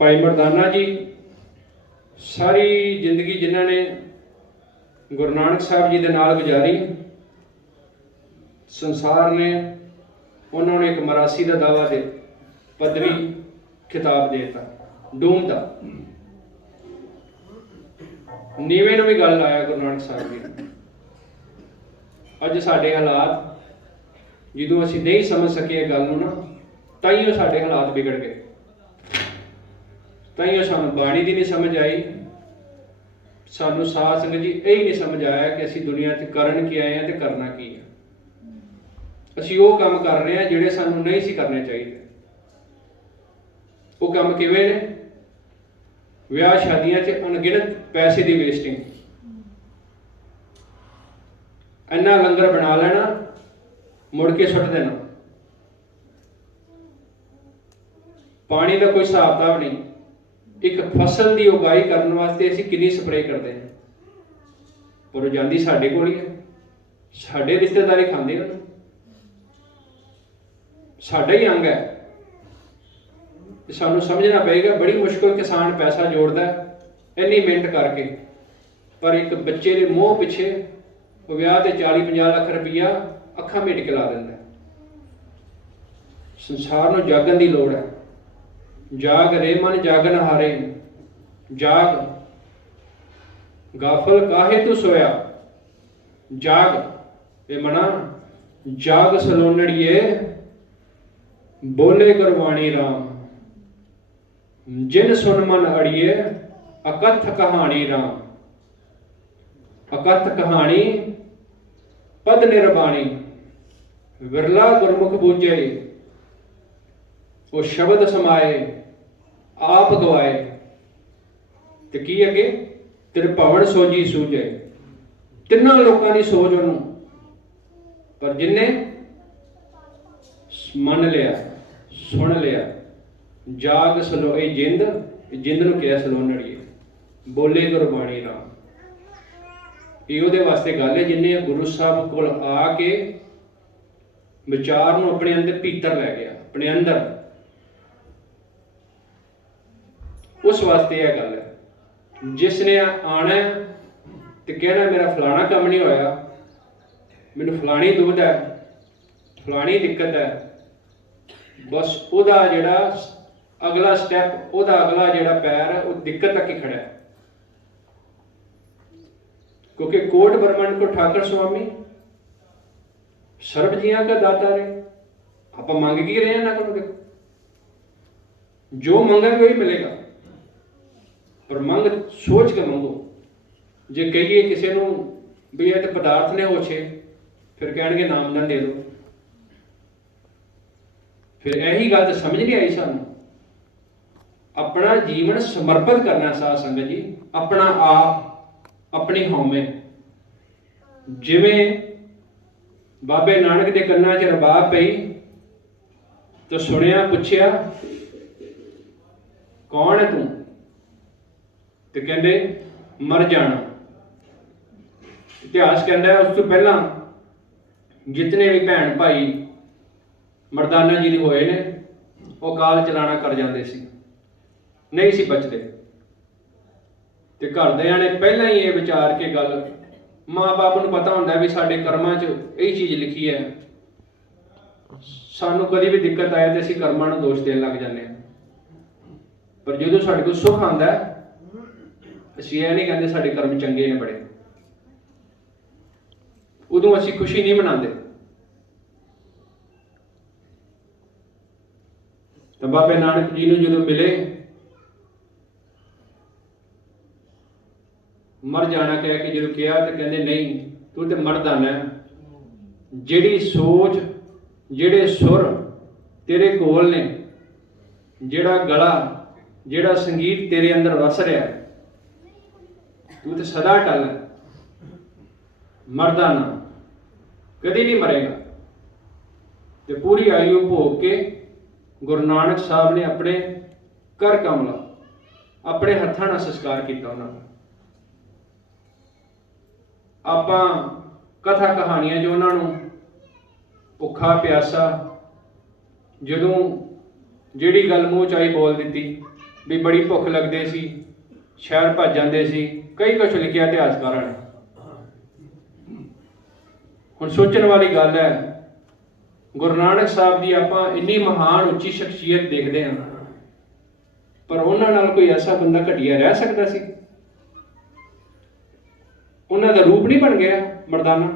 ਭਾਈ ਮਰਦਾਨਾ ਜੀ ਸਾਰੀ ਜ਼ਿੰਦਗੀ ਜਿਨ੍ਹਾਂ ਨੇ ਗੁਰੂ ਨਾਨਕ ਸਾਹਿਬ ਜੀ ਦੇ ਨਾਲ ਗੁਜ਼ਾਰੀ, ਸੰਸਾਰ ਨੇ ਉਹਨਾਂ ਨੂੰ ਇੱਕ ਮਰਾਸੀ ਦਾ ਦਾਵਾ ਦੇ ਪਦਵੀ ਖਿਤਾਬ ਦੇ ਦਿੱਤਾ, ਡੂਮ ਦਾ। ਨੀਵੇਂ ਨੂੰ ਵੀ ਗੱਲ ਲਾਇਆ ਗੁਰੂ ਨਾਨਕ ਸਾਹਿਬ ਜੀ ਨੇ। ਅੱਜ ਸਾਡੇ ਹਾਲਾਤ, ਜਦੋਂ ਅਸੀਂ ਨਹੀਂ ਸਮਝ ਸਕੇ ਇਹ ਗੱਲ ਨੂੰ ਨਾ, ਤਾਈਓ ਸਾਡੇ ਹਾਲਾਤ ਵਿਗੜ ਗਏ। ਤਾਈਓ ਸਾਨੂੰ ਬਾਣੀ ਦੀ ਨਹੀਂ ਸਮਝ ਆਈ, ਸਾਨੂੰ ਸਾਧ ਸੰਗਤ ਜੀ ਇਹ ਹੀ ਨਹੀਂ ਸਮਝ ਆਇਆ ਕਿ ਅਸੀਂ ਦੁਨੀਆ 'ਚ ਕਰਨ ਕੀ ਆਏ ਹਾਂ ਤੇ ਕਰਨਾ ਕੀ ਹੈ। ਅਸੀਂ ਉਹ ਕੰਮ ਕਰ ਰਹੇ ਹਾਂ ਜਿਹੜੇ ਸਾਨੂੰ ਨਹੀਂ ਸੀ ਕਰਨੇ ਚਾਹੀਦੇ। ਉਹ ਕੰਮ ਕਿਵੇਂ ਨੇ? ਵਿਆਹ ਸ਼ਾਦੀਆਂ 'ਚ ਅਣਗਿਣਤ ਪੈਸੇ ਦੀ ਵੇਸਟਿੰਗ, ਇੰਨਾ ਲੰਗਰ ਬਣਾ ਲੈਣਾ, ਮੁੜ ਕੇ ਸੁੱਟ ਦੇਣਾ। ਪਾਣੀ ਦਾ ਕੋਈ ਹਿਸਾਬ ਕਿਤਾਬ ਨਹੀਂ। ਇੱਕ ਫਸਲ ਦੀ ਉਗਾਈ ਕਰਨ ਵਾਸਤੇ ਅਸੀਂ ਕਿੰਨੀ ਸਪਰੇਅ ਕਰਦੇ ਹਾਂ, ਪਰ ਉਹ ਜਾਂਦੀ ਸਾਡੇ ਕੋਲ ਹੀ ਹੈ। ਸਾਡੇ ਰਿਸ਼ਤੇਦਾਰੀ ਖਾਂਦੇ ਉਹਨੂੰ, ਸਾਡਾ ਹੀ ਅੰਗ ਹੈ। ਸਾਨੂੰ ਸਮਝਣਾ ਪਏਗਾ, ਬੜੀ ਮੁਸ਼ਕਿਲ ਕਿਸਾਨ ਪੈਸਾ ਜੋੜਦਾ ਇੰਨੀ ਮਿਹਨਤ ਕਰਕੇ, ਪਰ ਇੱਕ ਬੱਚੇ ਦੇ ਮੋਹ ਪਿੱਛੇ ਉਹ ਵਿਆਹ ਤੇ 40-50 ਲੱਖ ਰੁਪਈਆ ਅੱਖਾਂ ਮੀਟ ਕੇ ਲਾ ਦਿੰਦਾ। ਸੰਸਾਰ ਨੂੰ ਜਾਗਣ ਦੀ ਲੋੜ ਹੈ। ਜਾਗ ਰੇ ਮਨ ਜਾਗਨ ਹਾਰੇ, ਜਾਗ ਗਾਫਲ ਕਾਹੇ ਤੂੰ ਸੋਇਆ। ਜਾਗ ਇਹ ਮਨਾ, ਜਾਗ ਸਲੋਨੜੀਏ ਬੋਲੇ ਗੁਰਬਾਣੀ ਰਾਮ। ਜਿਨ ਸੁਨ ਮਨ ਅੜੀਏ ਅਕਥ ਕਹਾਣੀ ਰਾਮ। ਅਕਥ ਕਹਾਣੀ ਪਦ ਨਿਰਬਾਣੀ, ਵਿਰਲਾ ਗੁਰਮੁਖ ਬੂਝੇ ਉਹ ਸ਼ਬਦ ਸਮਾਏ ਆਪ ਗਵਾਏ। ਤੇ ਕੀ ਅੱਗੇ? ਤ੍ਰਿਭਵਨ ਸੋਝੀ ਸੂਝੇ। ਤਿੰਨਾਂ ਲੋਕਾਂ ਦੀ ਸੋਚ ਉਹਨੂੰ, ਪਰ ਜਿੰਨੇ ਮੰਨ ਲਿਆ, ਸੁਣ ਲਿਆ, ਜਾਗ ਸਲੋ ਇਹ ਜਿੰਦ ਨੂੰ ਕਿਹਾ ਸਲੋਨੜੀਏ, ਬੋਲੇ ਗੁਰਬਾਣੀ ਰਾਮ। ਇਹ ਉਹਦੇ ਵਾਸਤੇ ਗੱਲ ਹੈ ਜਿੰਨੇ ਗੁਰੂ ਸਾਹਿਬ ਕੋਲ ਆ ਕੇ ਵਿਚਾਰ ਨੂੰ ਆਪਣੇ ਅੰਦਰ ਭੀਤਰ ਲੈ ਗਿਆ, ਆਪਣੇ ਅੰਦਰ उस वास्ते यह गल है। जिसने आना तो कहना मेरा फलाना काम नहीं होया, मैनू फलानी दुविध है, फलानी दिक्कत है, बस उहदा जिहड़ा अगला स्टैप, उहदा अगला जिहड़ा पैर है वो दिक्कत तक ही खड़ा है। क्योंकि कोट ब्रह्मंड को ठाकर स्वामी सर्व जियां का दाता रे, आप मंग की रहे हैं ना करो, देखो जो मंगेंगे वही मिलेगा, पर मंग सोच के मंगो। जे कहिए किसी को भी यह तो पदार्थ ने होछे, फिर कहेंगे नाम ना दे दो, फिर यही गल तो समझ नहीं आई सानू। अपना जीवन समर्पित करना साध संगत जी, अपना आप, अपनी हौमे। जिवें बाबे नानक के कन्ना च रबाब पई तो सुनिया, पुछया कौन है तू, तो कहते मर जाना। इतिहास कहता है उस तो पहला जितने भी भैन भाई मरदाना जी होए ने, वो काल चलाना कर जाते सी, नहीं सी बचते। तो घरदियां ने पहला ही ये विचार के गल, माँ बाप को पता होंदा भी साडे कर्मां च यही चीज़ लिखी है, सानू कभी भी दिक्कत आए तो असीं कर्मां नूं दोष देण लग जांदे हां। पर जो साडे कोल सुख आंदा असीं यह नहीं कहते साडे कर्म चंगे ने बड़े, उदों असीं खुशी नहीं मनाते। तो बाबे नानक जी नूं जदों मिले, मर जाना कह के जो कहा तो कहते नहीं तू तो मरदाना है, जिहड़ी सोच जिहड़े सुर तेरे कोल ने, जिहड़ा गला जिहड़ा संगीत तेरे अंदर वस रहा, तू तो सदा टल है, मरदाना कभी नहीं मरेगा। तो पूरी आयु भोग के गुरु नानक साहब ने अपने कर कमला अपने हत्थां नाल संस्कार किया उन्होंने। आपां कथा कहानियां जो उन्होंने भुखा प्यासा जदों जिहड़ी गल मूँह च आई बोल दी भी बड़ी भुख लगती सी, शहर भज जाते सी, कई कुछ लिखिया इतिहासकारां ने। हुण सोचण वाली गल है, गुरु नानक साहब की आपां इन्नी महान उच्ची शख्सियत देखते हैं, पर उन्हां नाल कोई ऐसा बंदा घटिया रह सकता सी? उन्हां दा रूप नहीं बन गया मर्दाना,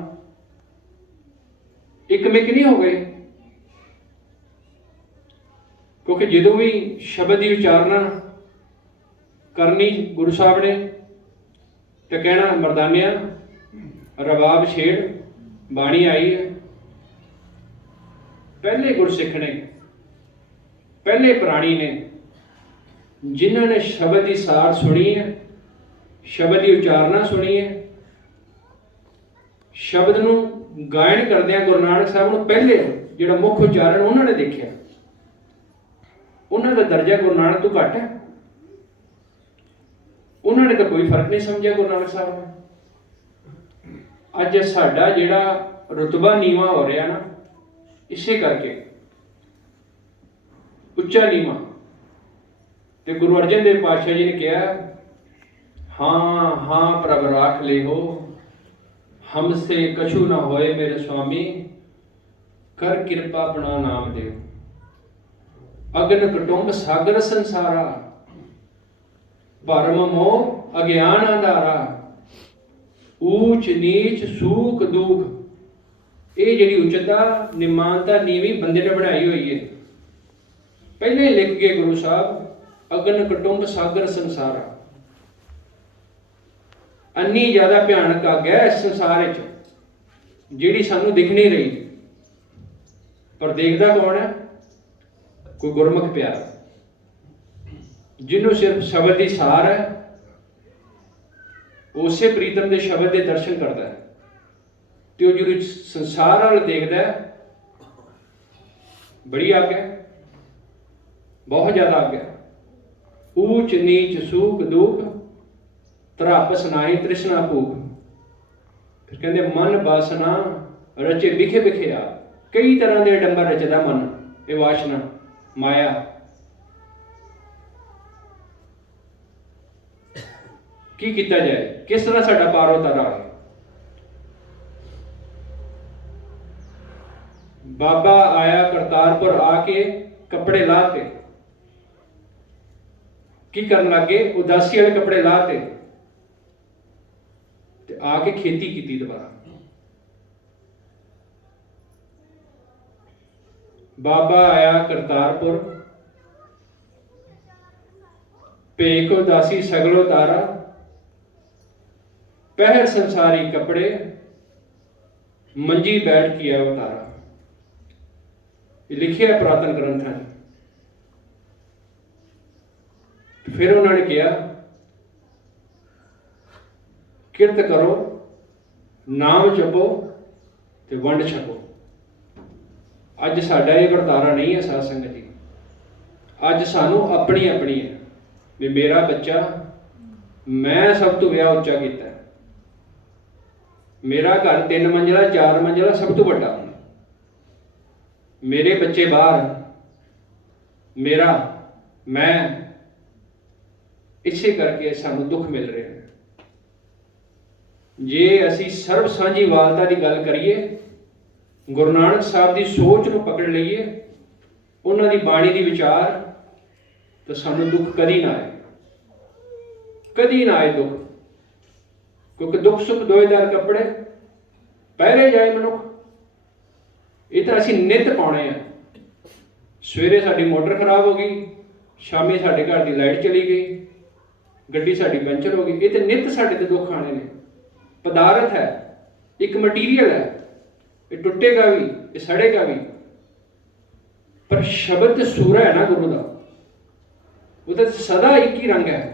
एक मिक नहीं हो गए? क्योंकि जदों भी शब्द की उचारना करनी गुरु साहब ने तो कहना मर्दानिया रबाब छेड़, बाणी आई है। पहले गुरसिख ने, पहले प्राणी ने, जिन्होंने शब्द की सार सुनी है, शब्द की उचारना सुनी है, शब्द नूं गायन करदे गुरु नानक साहब नूं पहले जिहड़ा मुख उचारण उन्होंने देखा, उन्होंने दर्जा गुरु नानक तो घट है। उन्होंने तो कोई फर्क नहीं समझा गुरु नानक साहब ने। अज साडा जिहड़ा रुतबा नीवा हो रहा ना, इसे करके उच्चा नीवा। तो गुरु अर्जन देव पातशाह जी ने कहा, हाँ हाँ प्रभ राख ले हो, हमसे कछु ना होए मेरे स्वामी, कर कृपा अपना नाम दे। अगन कुटुंब सागर संसारा, भरम मोह अज्ञान अंधारा, ऊच नीच सूख दुख। ये जिहड़ी उच्चता निमानता नीवी बंदे ने बनाई हुई है। पहले लिख के गुरु साहब, अगन कुटुंब सागर संसारा। अन्नी ज्यादा भयानक अग है इस संसार जिहड़ी सानू दिख नहीं रही, पर देखदा कौन है? कोई गुरमुख प्यारा, जिन्हों सिर्फ शब्द की सार है, उसे प्रीतम के शब्द के दर्शन करता है। तो जो संसार वाल देखता है, बड़ी आज्ञा, बहुत ज्यादा आज्ञा। ऊच नीच सूख दुख, तरापस नाही तृष्णा भूख। फिर कहते मन वासना रचे बिखे बिखे आ। कई तरह के डंबर रचदा मन, ये वासना माया। ਕੀ ਕੀਤਾ ਜਾਏ, ਕਿਸ ਤਰ੍ਹਾਂ ਸਾਡਾ ਪਾਰ ਉਤਾਰਾ ਹੋਵੇ। ਬਾਬਾ ਆਇਆ ਕਰਤਾਰਪੁਰ, ਆ ਕੇ ਕੱਪੜੇ ਲਾਹਤੇ। ਕੀ ਕਰਨ ਲੱਗੇ? ਉਦਾਸੀ ਵਾਲੇ ਕੱਪੜੇ ਲਾਹਤੇ ਤੇ ਆ ਕੇ ਖੇਤੀ ਕੀਤੀ ਦੁਬਾਰਾ। ਬਾਬਾ ਆਇਆ ਕਰਤਾਰਪੁਰ, ਭੇਖ ਉਦਾਸੀ ਸਗਲੋ ਤਾਰਾ, ਪਹਿਰ ਸੰਸਾਰੀ कपड़े, मंजी बैठ किया अवतारा। ये लिखे है पुरातन ग्रंथों में। फिर उन्होंने कहा किरत करो, नाम जपो ते वंड छको। अज साडा ये वरतारा नहीं है साध संगत जी, अज सानू अपनी अपनी है भी मेरा बच्चा मैं सब तो विआह उच्चा किया, मेरा घर 3 मंजिला 4 मंजिला सब तो बड़ा, मेरे बच्चे बाहर, मेरा मैं, इसे करके सानू दुख मिल रहे हैं। जे असी सर्व सांझी वालता की गल करिए, गुरु नानक साहब की सोच को पकड़ लीए, उन्होंने बाणी की विचार, तो सानू दुख कदी ना आए, कदी ना आए दुख। क्योंकि दुख सुख दोएदार कपड़े पहरे जाए मनुख, ये तो असी नित पाने हैं। सवेरे साडी मोटर खराब हो गई, शामी साडे घर की लाइट चली गई, गड्डी साडी पंचर हो गई, ये तो नित साडे ते दुख आने ने। पदार्थ है, एक मटीरियल है, ये टुटेगा भी, ये सड़ेगा भी, पर शब्द सूरा है ना गुरु का, वो तो सदा एक ही रंग है,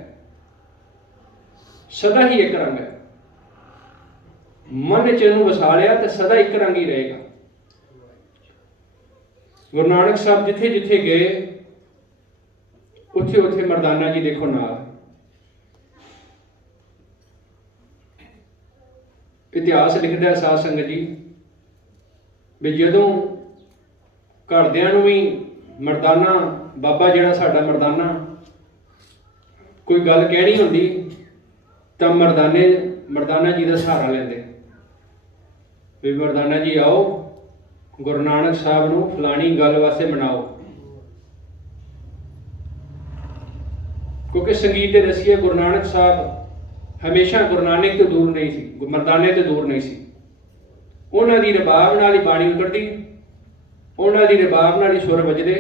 सदा ही एक रंग है। मन च इहनूं वसा लिया तो सदा एक रंग ही रहेगा। गुरु नानक साहब जिथे जिथे गए, उथे उथे मरदाना जी देखो नाल। इतिहास लिखता है साध संगत जी भी जदों घरदियां नूं भी मरदाना बाबा जिहड़ा साडा मरदाना कोई गल कहनी हुंदी तां मरदाना जी का सहारा लेंदे भी मरदाना जी आओ, गुरु नानक साहब नूं फलानी गल वास्ते मनाओ। क्योंकि संगीत दे दसीए गुरु नानक साहब हमेशा गुरु नानक तो दूर नहीं सी, मरदाने तो दूर नहीं सी। उन्हां दी रबाब नाल ही बाणी उतरदी, उन्हां दी रबाब नाल ही सुर वजदे,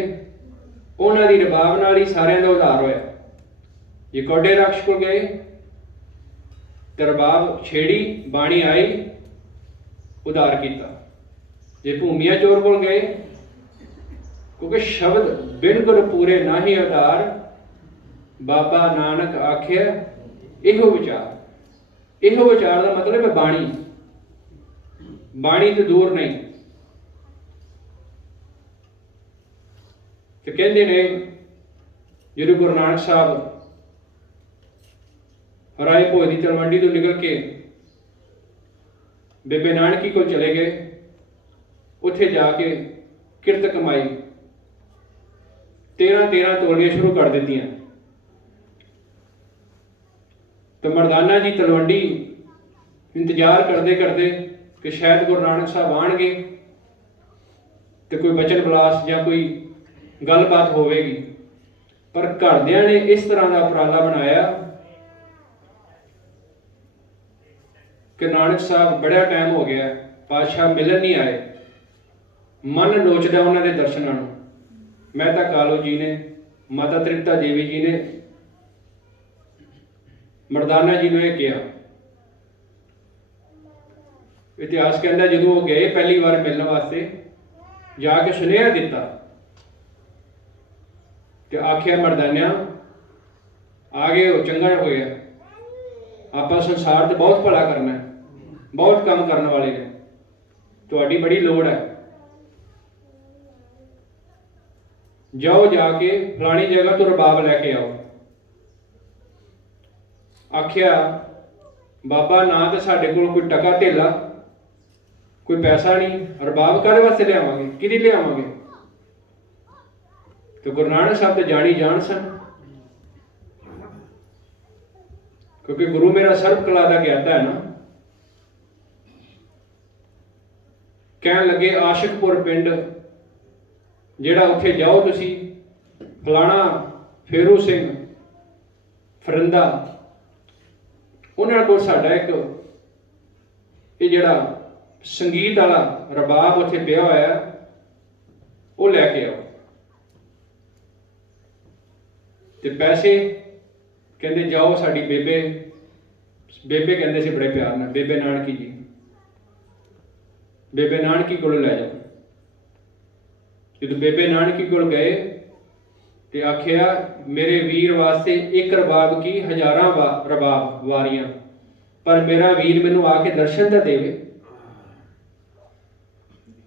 उन्हां दी रबाब नाल ही सारियां दा उद्धार होया। जे कौडे राक्ष को गए तो रबाब छेड़ी, बाणी आई, उद्धार किया। जे भूमिया चोर को गए, क्योंकि शब्द बिन गुर पूरे ना ही उद्धार, बाबा नानक आख्या इहो विचार। इहो विचार का मतलब है बाणी, बाणी तो दूर नहीं। तो कहते ने जो गुरु नानक साहब राय भोज की तलवंडी तो निकल के बेबे नानकी को चले गए, उत्थे जाके किरत कमाई, 13 तोलियां शुरू कर दित्तियां। तो मरदाना जी तलवंडी इंतजार करते करते कि शायद गुरु नानक साहब आएंगे तो कोई बचन विलास या कोई गलबात होवेगी, पर घरदियां ने इस तरह का उपराला बनाया कि नानक साहब बड़ा टाइम हो गया, पातशाह मिलन नहीं आए, मन लोचदा उन्हां दे दर्शनां नूं। मेहता कालो जी ने, माता तृप्ता देवी जी ने मरदाना जी ने कहा। इतिहास कहता जो वो गए पहली बार मिलने वास्ते, जाके सुनेहा दिता तो आख्या मरदानिया आ गए हो, चंगा हो गया, आप संसार से बहुत भला करना है, बहुत काम करने वाले ने, तुहाडी बड़ी लोड़ है, जाओ जाके फलानी जगह तो रबाब लैके आओ। आख्या बाबा ना तो साढ़े कोल कोई टका धेला, कोई पैसा नहीं, रबाब काहदे वास्ते लियावांगे, किहदी लियावांगे। तो गुरु नानक साहब तो जानी जान सन, क्योंकि गुरु मेरा सर्व कला का ज्ञाता है ना। कहन लगे आशिकपुर पिंड ਜਿਹੜਾ ਉੱਥੇ जाओ तुसी, फलाना फेरू सिंह फरिंदा, उन्होंने को साडा एक ये जिहड़ा संगीत वाला रबाब उत्थे पिया होया वो लैके आओ। ते पैसे कहते जाओ साडी बेबे, बेबे कहते से बड़े प्यार नाल, बेबे नानकी जी, बेबे नानकी को लै जाओ। जो बेबे नानकी को गए तो आखिया मेरे वीर वास्ते एक रबाब की हज़ारां रबाब वारियां, पर मेरा वीर मैनू आके दर्शन तो देवे।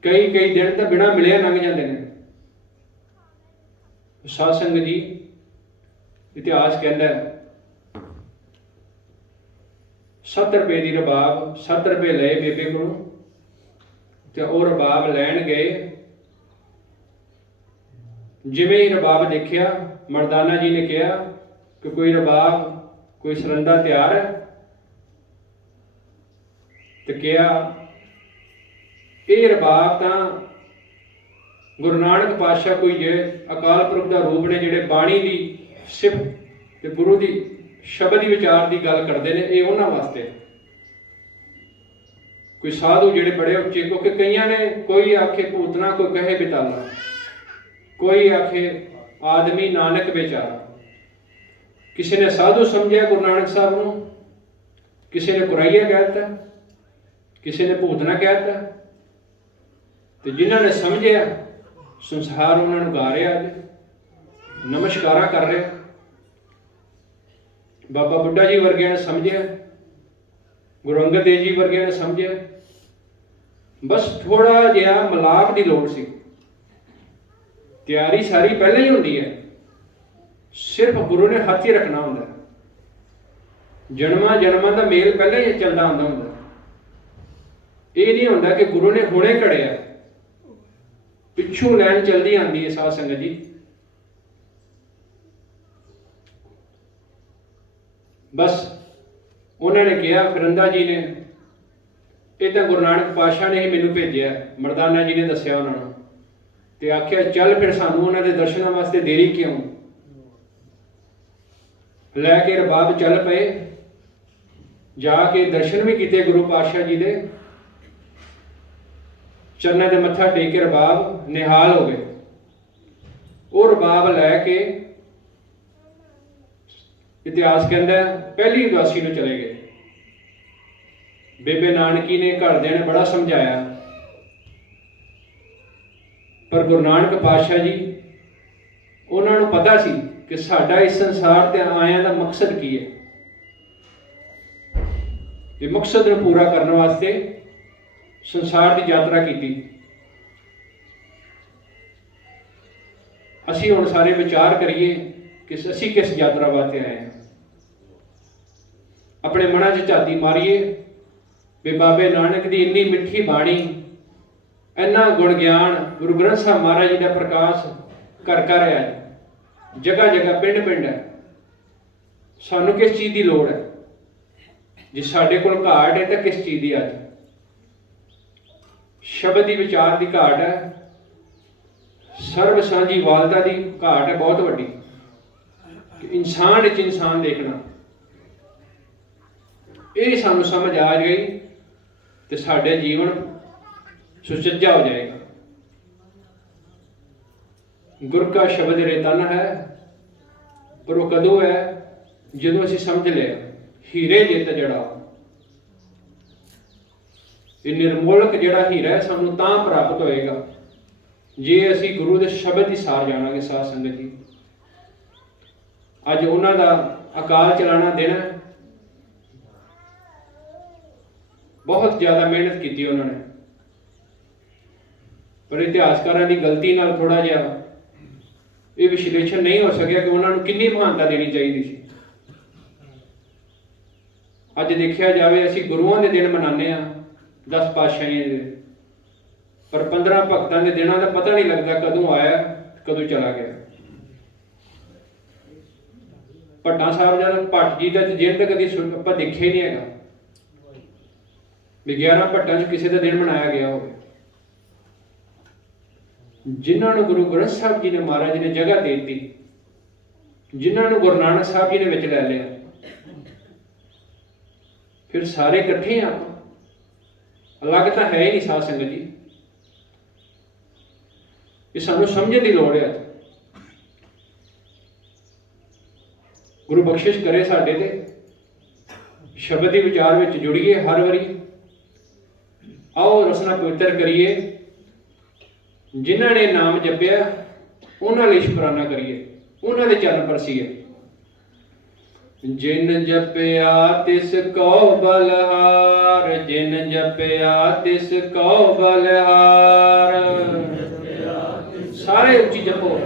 कई कई दिन तो बिना मिले लंघ जाते हैं। साध संगत जी इतिहास कहता है 7 रुपए की रबाब, 7 रुपए लए बेबे को, तो वो रबाब लैन गए। जिवें ही रबाब देखिया, मर्दाना जी ने कहा कि कोई रबाब, कोई सरंदा तैयार है? तो कहा ये रबाब तो गुरु नानक पातशाह कोई जे अकाल पुरख का रूप ने, जिहड़े बाणी की सिफत ते गुरु की शब्द की विचार की गल करते हैं, ये उन्होंने वास्ते। कोई साधु जिहड़े बड़े उच्चे, क्योंकि कईयां ने कोई आखे भूतना, कोई कहे बिताला, कोई आखे आदमी नानक बेचारा। किसी ने साधु समझिया गुरु नानक साहब को, किसी ने कुराइया कहता, किसी ने भूतना कहता। तो जिन्होंने समझिया संसार उन्होंने गा रहा, नमस्कारा कर रहे। बाबा बुड्ढा जी वर्गिया ने समझिया, गुरु अंगद देव जी वर्गिया ने समझिया। बस थोड़ा जिहा मिलाप की लोड़ सी। तैयारी सारी पहले ही होती है, सिर्फ गुरु ने हाथ ही रखना होंगे। जन्मां जन्मां का मेल पहले ही चलता होंगे। ये नहीं होंदा कि गुरु ने हुणे घड़िया, पिछू लैन चलती आती है। साध संगत जी बस उन्होंने कहा, फरिंदा जी ने, ये तो गुरु नानक पातशाह ने ही मैनू भेजा। मर्दाना जी ने दसिया उन्होंने, तो आख्या चल फिर सानू उन्होंने दर्शनों वास्ते देरी क्यों। लैके रबाब चल पे, जाके दर्शन भी किए गुरु पातशाह जी के चरणों के मत्था टेक के रबाब निहाल हो गए। वो रबाब लैके इतिहास कहता है पहली उदासी में चले गए। बेबे नानकी ने घरदियां ने बड़ा समझाया, पर गुरु नानक पातशाह जी उन्होंने पता सी कि साडा इस संसार ते आया का मकसद की है। ये मकसद को पूरा करने वास्ते संसार की यात्रा की। असी हुण सारे विचार करिए कि असी किस यात्रा वास्ते आए हैं। अपने मना च झाती मारीए भी बाबे नानक की इन्नी मिठी बाणी, इन्ना गुण ज्ञान, गुरु ग्रंथ साहब महाराज जी का प्रकाश कर कर है, जगह जगह पिंड पिंड है। सानू किस चीज़ की लोड़ है? जे साडे कोल घाट है तो किस चीज़ की? अज शब्द की विचार की घाट है, सर्व सांझी वालता की घाट है बहुत वड्डी। इंसान च इंसान देखना, ये सानू समझ आ गई तो साडे जीवन सुचज्जा हो जाएगा। गुर का शब्द रेतन है, पर वो कदों है जो असी समझ लिया हीरे जित जड़ा। ये निर्मोलक जड़ा हीरा है सानू तां प्राप्त होएगा जे असी गुरु के शब्द ही सार जाणांगे। साध संगत जी अज उन्हां दा अकाल चलाना दिन है। बहुत ज़्यादा मेहनत की उन्होंने, पर इतिहासकारों की गलती नाल थोड़ा जिहा ये विश्लेषण नहीं हो सकिया कि उन्होंने कितनी महानता देनी चाहिए थी। अज देखा जाए असी गुरुओं के दिन मनाने 10 पातशाहियों के, पर 15 भगतों के दिनों का पता नहीं लगता कदों आया कदों चला गया। ਭੱਟਾ ਸਾਹਿਬ ਦਾ ਭੱਟ ਜੀ ਦਾ ਦਿਨ ਤਾਂ ਕਦੀ ਆਪਾਂ ਦੇਖਿਆ ਹੀ ਨਹੀਂ ਹੈਗਾ ਵੀ 11 ਭੱਟਾਂ 'ਚ ਕਿਸੇ ਦਾ ਦਿਨ ਮਨਾਇਆ ਗਿਆ ਹੋਵੇ। ਜਿਨ੍ਹਾਂ ਨੂੰ ਗੁਰੂ ਗ੍ਰੰਥ ਸਾਹਿਬ ਜੀ ਨੇ ਮਹਾਰਾਜ ਨੇ ਜਗ੍ਹਾ ਦੇ ਦਿੱਤੀ, ਜਿਨ੍ਹਾਂ ਨੂੰ ਗੁਰੂ ਨਾਨਕ ਸਾਹਿਬ ਜੀ ਨੇ ਵਿੱਚ ਲੈ ਲਿਆ, ਫਿਰ ਸਾਰੇ ਇਕੱਠੇ ਆ, ਅਲੱਗ ਤਾਂ ਹੈ ਹੀ ਨਹੀਂ ਸਾਧ ਸੰਗਤ ਜੀ। ਇਹ ਸਾਨੂੰ ਸਮਝਣ ਦੀ ਲੋੜ ਹੈ। ਗੁਰੂ ਬਖਸ਼ਿਸ਼ ਕਰੇ ਸਾਡੇ ਤੇ ਸ਼ਬਦ ਦੇ ਵਿਚਾਰ ਵਿੱਚ ਜੁੜੀਏ ਹਰ ਵਾਰੀ। ਆਓ ਰਸਨਾ ਪਵਿੱਤਰ ਕਰੀਏ। ਜਿਨ੍ਹਾਂ ਨੇ ਨਾਮ ਜਪਿਆ ਉਹਨਾਂ ਲਈ ਸ਼ੁਕਰਾਨਾ ਕਰੀਏ, ਉਹਨਾਂ ਦੇ ਚਰਨ ਪਰਸੀਏ। ਜਿਨ ਜਪਿਆ ਤਿਸ ਕਉ ਬਲਹਾਰ, ਜਿਨ ਜਪਿਆ ਤਿਸ ਕਉ ਬਲਹਾਰ। ਸਾਰੇ ਉੱਚੀ ਜਪੋ।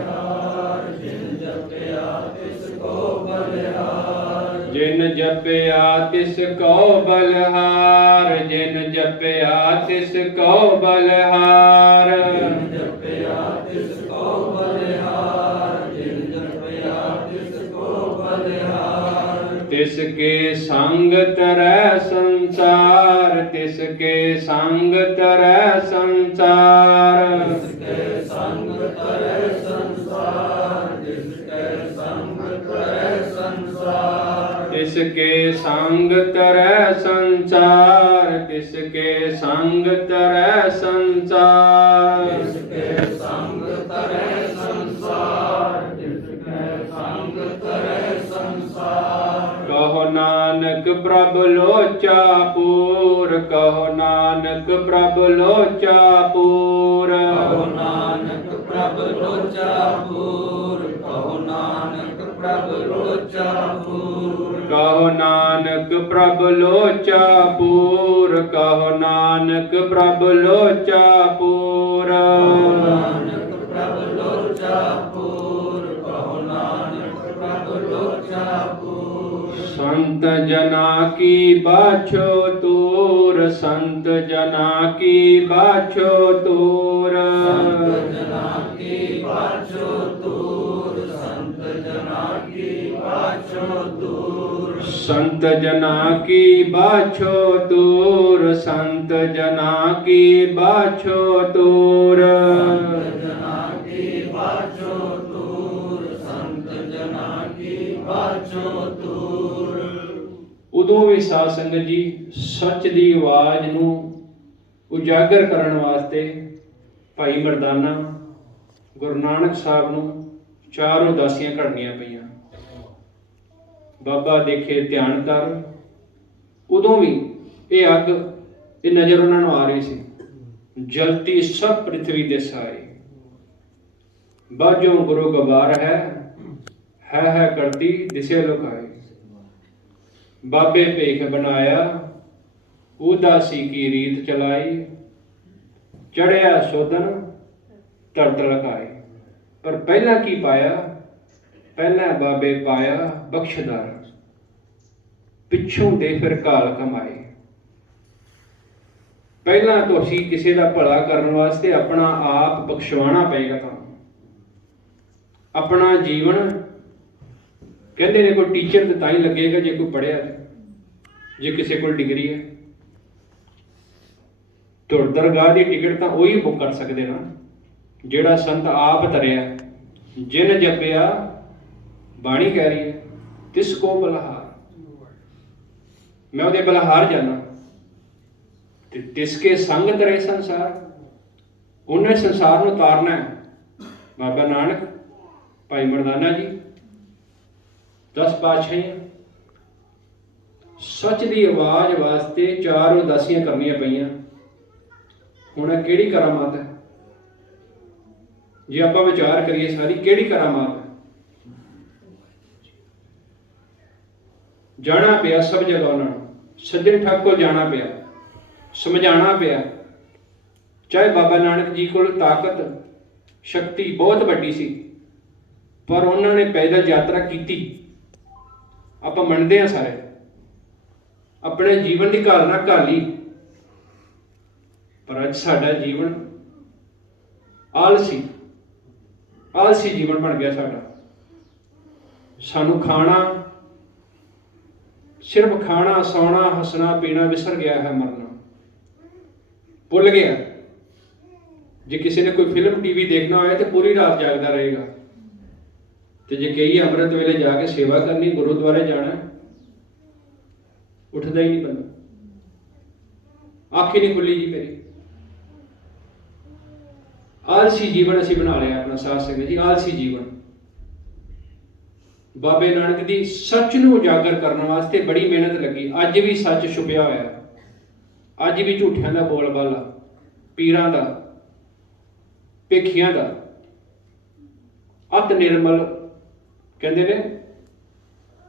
ਜਿਨ ਜਪਿਆ ਤਿਸ ਕਉ ਬਲਹਾਰ, ਜਿਨ ਜਪਿਆ ਤਿਸ ਕਉ ਬਲਹਾਰ, ਜਿਨ ਜਪਿਆ ਤਿਸ ਕਉ ਬਲਹਾਰ। ਜਿਨ ਜਪਿਆ ਤਿਸ ਕਉ ਬਲਹਾਰ, ਜਿਨ ਜਪਿਆ ਤਿਸ ਕਉ ਬਲਹਾਰ। ਤਿਸ ਕੇ ਸੰਗ ਤਰੈ ਸੰਸਾਰ, ਤਿਸ ਕੇ ਸੰਗ ਤਰੈ ਸੰਸਾਰ। ਤਿਸ ਕੇ ਸੰਗ ਤਰੈ ਸੰਸਾਰ, ਤਿਸ ਕੇ ਸੰਗ ਤਰੈ ਸੰਸਾਰ। ਤਿਸ ਕੇ ਸੰਗ ਤਰੈ ਸੰਸਾਰ, ਤਿਸ ਕੇ ਸੰਗ ਤਰੈ ਸੰਸਾਰ। ਤਿਸ ਕੇ ਸੰਗ ਤਰੈ ਸੰਸਾਰ, ਤਿਸ ਕੇ ਸੰਗ ਤਰੈ ਸੰਸਾਰ। ਕਹੋ ਨਾਨਕ ਪ੍ਰਭ ਲੋਚਾ ਪੂਰ, ਕਹੋ ਨਾਨਕ ਪ੍ਰਭ ਲੋਚਾ ਪੂਰ। ਕਹੋ ਨਾਨਕ ਪ੍ਰਭ ਲੋਚਾ ਪੂਰ, ਕਹੋ ਨਾਨਕ ਪ੍ਰਭ ਲੋਚਾ ਪੂਰ। ਕਹੋ ਨਾਨਕ ਪ੍ਰਭ ਲੋਚਾ ਪੂਰ, ਕਹੋ ਨਾਨਕ ਪ੍ਰਭ ਲੋਚਾ ਪੂਰ। ਕਹੋ ਨਾਨਕ ਪ੍ਰਭ ਲੋਚਾ ਪੂਰ, ਕਹੋ ਨਾਨਕ ਪ੍ਰਭ ਲੋਚਾ ਪੂਰ। ਸੰਤ ਜਨਾ ਕੀ ਬਾਛੋ ਤੂਰ, ਸੰਤ ਜਨਾ ਕੀ ਬਾਛੋ ਤੂਰ। ਸੰਤ ਜਨਾ ਕੀ ਬਾਛੋ ਤੂਰ, ਸੰਤ ਜਨਾ ਕੀ ਬਾਛੋ ਤੂਰ। ਸੰਤ ਜਨਾ ਕੀ ਬਾਛੋ ਤੂਰ, ਸੰਤ ਜਨਾ ਕੀ ਬਾਛੋ ਤੂਰ। ਸੰਤ ਜਨਾ ਕੀ ਬਾਛੋ ਤੂਰ, ਸੰਤ ਜਨਾ ਕੀ ਬਾਛੋ ਤੂਰ। ਉਦੋਂ ਵੀ ਸਾਧ ਸੰਗਤ ਜੀ ਸੱਚ ਦੀ ਆਵਾਜ਼ ਨੂੰ ਉਜਾਗਰ ਕਰਨ ਵਾਸਤੇ ਭਾਈ ਮਰਦਾਨਾ ਗੁਰੂ ਨਾਨਕ ਸਾਹਿਬ ਨੂੰ 4 ਉਦਾਸੀਆਂ ਘੜਨੀਆਂ ਪਈਆਂ। ਬਾਬਾ ਦੇਖੇ ਧਿਆਨ ਕਰ। ਉਦੋਂ ਵੀ ਇਹ ਅੱਗ ਇਹ ਨਜ਼ਰ ਉਹਨਾਂ ਨੂੰ ਆ ਰਹੀ ਸੀ। ਜਲਤੀ ਸਭ ਪ੍ਰਿਥਵੀ ਦੇ ਸਾਏ, ਬਾਝੋਂ ਗੁਰੂ ਗਵਾਰ ਹੈ ਕਰਤੀ ਦਿਸੇ ਲੁਕਾਏ। ਬਾਬੇ ਭੇਖ ਬਣਾਇਆ ਉਦਾਸੀ ਕੀ ਰੀਤ ਚਲਾਈ। ਚੜਿਆ ਸੋਧਨ ਤਰਤ ਲਕਾਏ। ਪਰ ਪਹਿਲਾਂ ਕੀ ਪਾਇਆ? ਪਹਿਲਾਂ ਬਾਬੇ ਪਾਇਆ ਬਖਸ਼ਦਾਰ, ਪਿੱਛੋਂ ਦੇ ਫਿਰ ਘਾਲ ਕਮਾਏ। ਪਹਿਲਾਂ ਤੁਸੀਂ ਕਿਸੇ ਦਾ ਭਲਾ ਕਰਨ ਵਾਸਤੇ ਆਪਣਾ ਆਪ ਬਖਸ਼ਵਾਉਣਾ ਪਏਗਾ ਤੁਹਾਨੂੰ। ਆਪਣਾ ਜੀਵਨ ਕਹਿੰਦੇ ਨੇ ਕੋਈ ਟੀਚਰ ਤੇ ਤਾਂ ਹੀ ਲੱਗੇਗਾ ਜੇ ਕੋਈ ਪੜ੍ਹਿਆ, ਜੇ ਕਿਸੇ ਕੋਲ ਡਿਗਰੀ ਹੈ। ਤੁਰ ਦਰਗਾਹ ਦੀ ਟਿਕਟ ਤਾਂ ਉਹੀ ਬੁੱਕ ਕਰ ਸਕਦੇ ਨਾ ਜਿਹੜਾ ਸੰਤ ਆਪ ਤਰਿਆ। ਜਿਨ ਜਪਿਆ ਬਾਣੀ ਕਹਿ ਰਹੀ ਹੈ ਤਿਸ ਕੋ ਬਲਹਾਰ। ਮੈਂ ਉਹਦੇ ਬਲਹਾਰ ਜਾਣਾ ਤੇ ਤਿਸ ਕੇ ਸੰਗ ਤਰੇ ਸੰਸਾਰ। ਉਹਨੇ ਸੰਸਾਰ ਨੂੰ ਤਾਰਨਾ ਹੈ। ਬਾਬਾ ਨਾਨਕ, ਭਾਈ ਮਰਦਾਨਾ ਜੀ, 10 ਪਾਤਸ਼ਾਹੀਆਂ ਸੱਚ ਦੀ ਆਵਾਜ਼ ਵਾਸਤੇ 4 ਉਦਾਸੀਆਂ ਕਰਨੀਆਂ ਪਈਆਂ। ਹੁਣ ਇਹ ਕਿਹੜੀ ਕਰਾਮਾਤ ਹੈ? ਜੇ ਆਪਾਂ ਵਿਚਾਰ ਕਰੀਏ ਸਾਰੀ ਕਿਹੜੀ ਕਰਾਮਾਤ ਹੈ? ਜਾਣਾ ਪਿਆ ਸਭ ਜਗ੍ਹਾ ਉਹਨਾਂ ਨੂੰ, ਸੱਜਣ ਠੱਗ ਕੋਲ ਜਾਣਾ ਪਿਆ, ਸਮਝਾਉਣਾ ਪਿਆ। ਚਾਹੇ ਬਾਬਾ ਨਾਨਕ ਜੀ ਕੋਲ ਤਾਕਤ ਸ਼ਕਤੀ ਬਹੁਤ ਵੱਡੀ ਸੀ, ਪਰ ਉਹਨਾਂ ਨੇ ਪੈਦਲ ਯਾਤਰਾ ਕੀਤੀ। ਆਪਾਂ ਮੰਨਦੇ ਹਾਂ ਸਾਰੇ, ਆਪਣੇ ਜੀਵਨ ਦੀ ਘਾਲਣਾ ਘਾਲੀ। ਪਰ ਅੱਜ ਸਾਡਾ ਜੀਵਨ ਆਲਸੀ ਜੀਵਨ ਬਣ ਗਿਆ ਸਾਡਾ। ਸਾਨੂੰ ਖਾਣਾ सिर्फ खाना सौना हंसना पीना विसर गया है, मरना भुल गया। जे किसी ने कोई फिल्म टीवी देखना होए तो पूरी रात जागता रहेगा, तो जे कही अमृत वेले जाके सेवा करनी, गुरुद्वारे जाना, उठता ही नहीं बंदा, अख ही नहीं खुली जी मेरी। आलसी जीवन असीं बना लिया अपना, साध संगत जी, आलसी जीवन। बाबे नानक दी सच नूं उजागर करने वास्ते बड़ी मेहनत लगी। अज भी सच छुपिया होया, अज भी झूठियां दा बोलबाला, पीरां दा, भेखियां दा। अत निर्मल कहते ने,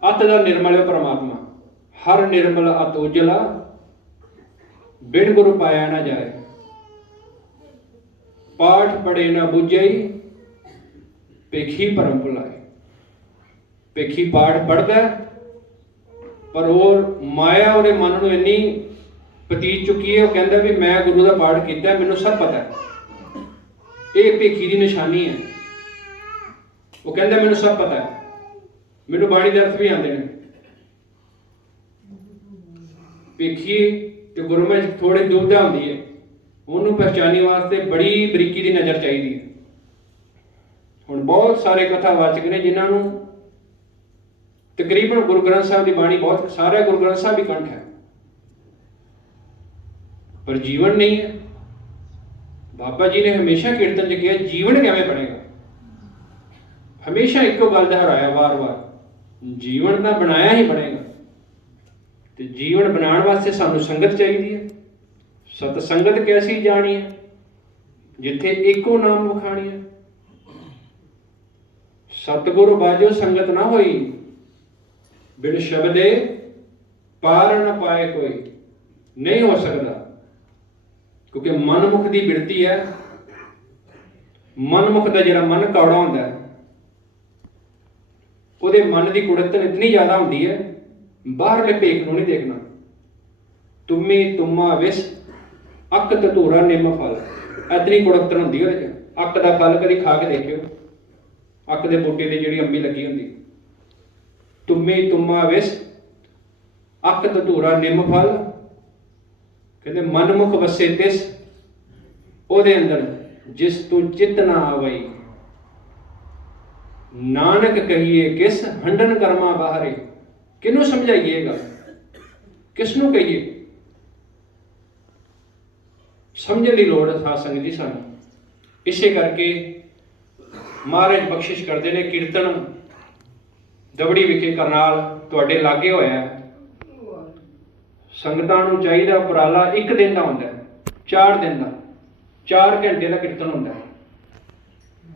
अत दा निर्मल है परमात्मा, हर निर्मल अत उजला, बिन गुरु पाया ना जाए। पाठ पढ़े ना बुझई, भेखी भरम भुलाए। भेखी पाठ पढ़ता पर और माया उहदे मन नूं इन्नी पतीत चुकी है, वो कहता भी मैं गुरु का पाठ किया, मैनूं सब पता है। ये भेखी की निशानी है। वो कहता मैनूं सब पता है, मैनूं बाणी दे अर्थ भी आते हैं। भेखी ते गुरमत थोड़ी दुविधा होती है, उन्होंने पहचाने वास्ते बड़ी बरीकी की नज़र चाहिए। हुण बहुत सारे कथावाचक ने जिन्होंने तकरीबन गुरु ग्रंथ साहब की बाणी बहुत सारा गुरु ग्रंथ साहब भी कंठ है, पर जीवन नहीं है। बाबा जी ने हमेशा कीर्तन च कहा जीवन किवें बनेगा, हमेशा एको गल दोहराया बार बार, जीवन तो बनाया ही बनेगा। तो जीवन बनाने वास्ते सानू संगत चाहिए है। सतसंगत कैसी जानी है, जिथे एको नाम वखाणी है। सतगुरु बाजो संगत ना होई, बिन शब्दे पार न पाए कोई। नहीं हो सकता, क्योंकि मनमुख की बिरती है। मनमुख का जिहड़ा मन कौड़ा होंदा है, उहदे मन की कुड़तन इतनी ज़्यादा होंदी है, बाहरले भेख नूं नहीं देखना। तुम्मी तुम्मा विस अक धतूरा निम फल, इतनी कुड़तन होंदी है। अक का फल कभी खा के देखियो, अक के बूटे ते जिहड़ी अंबी लगी होंदी। तुम्मी तुम्मा विस अक धतूरा निम फल, कहते मनमुख वसे तिस ओदे अंदर जिस तू चित ना आवई। नानक कहिए किस हंडन कर्मा बाहरे। किनू समझाइएगा, किसनू कहिए? समझने की लोड़ है साध संगत जी सानू। इसे करके महाराज बख्शिश करते हैं, कीर्तन दबड़ी विखे करनाल तुहाडे लागे होया है। संगतां नूं चाहीदा उपराला एक दिन का होंदा है, 4 दिन का, 4 घंटे का कीर्तन होंदा है।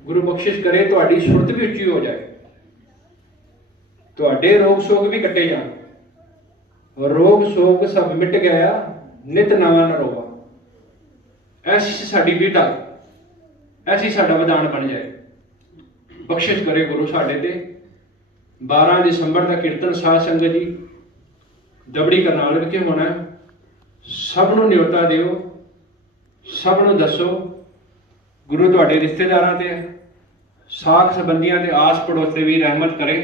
गुरु बख्शिश करे तुहाडी सुरत भी उच्ची हो जाए, तुहाडे रोग शोक भी कटे जाण। रोग शोक सब मिट गया, नित नवा नरोवा। ऐसी साडी बीटा, ऐसी साडा विधान बन जाए। बख्शिश करे गुरु साडे ते। 12 दिसंबर का कीर्तन साध संगत जी दबड़ी करनाल विखे होना। सबनों न्योता दिओ, सबनों दसो। गुरु तुहाडे रिश्तेदारां ते, साख संबंधियां ते, आस पड़ोस ते भी रहमत करे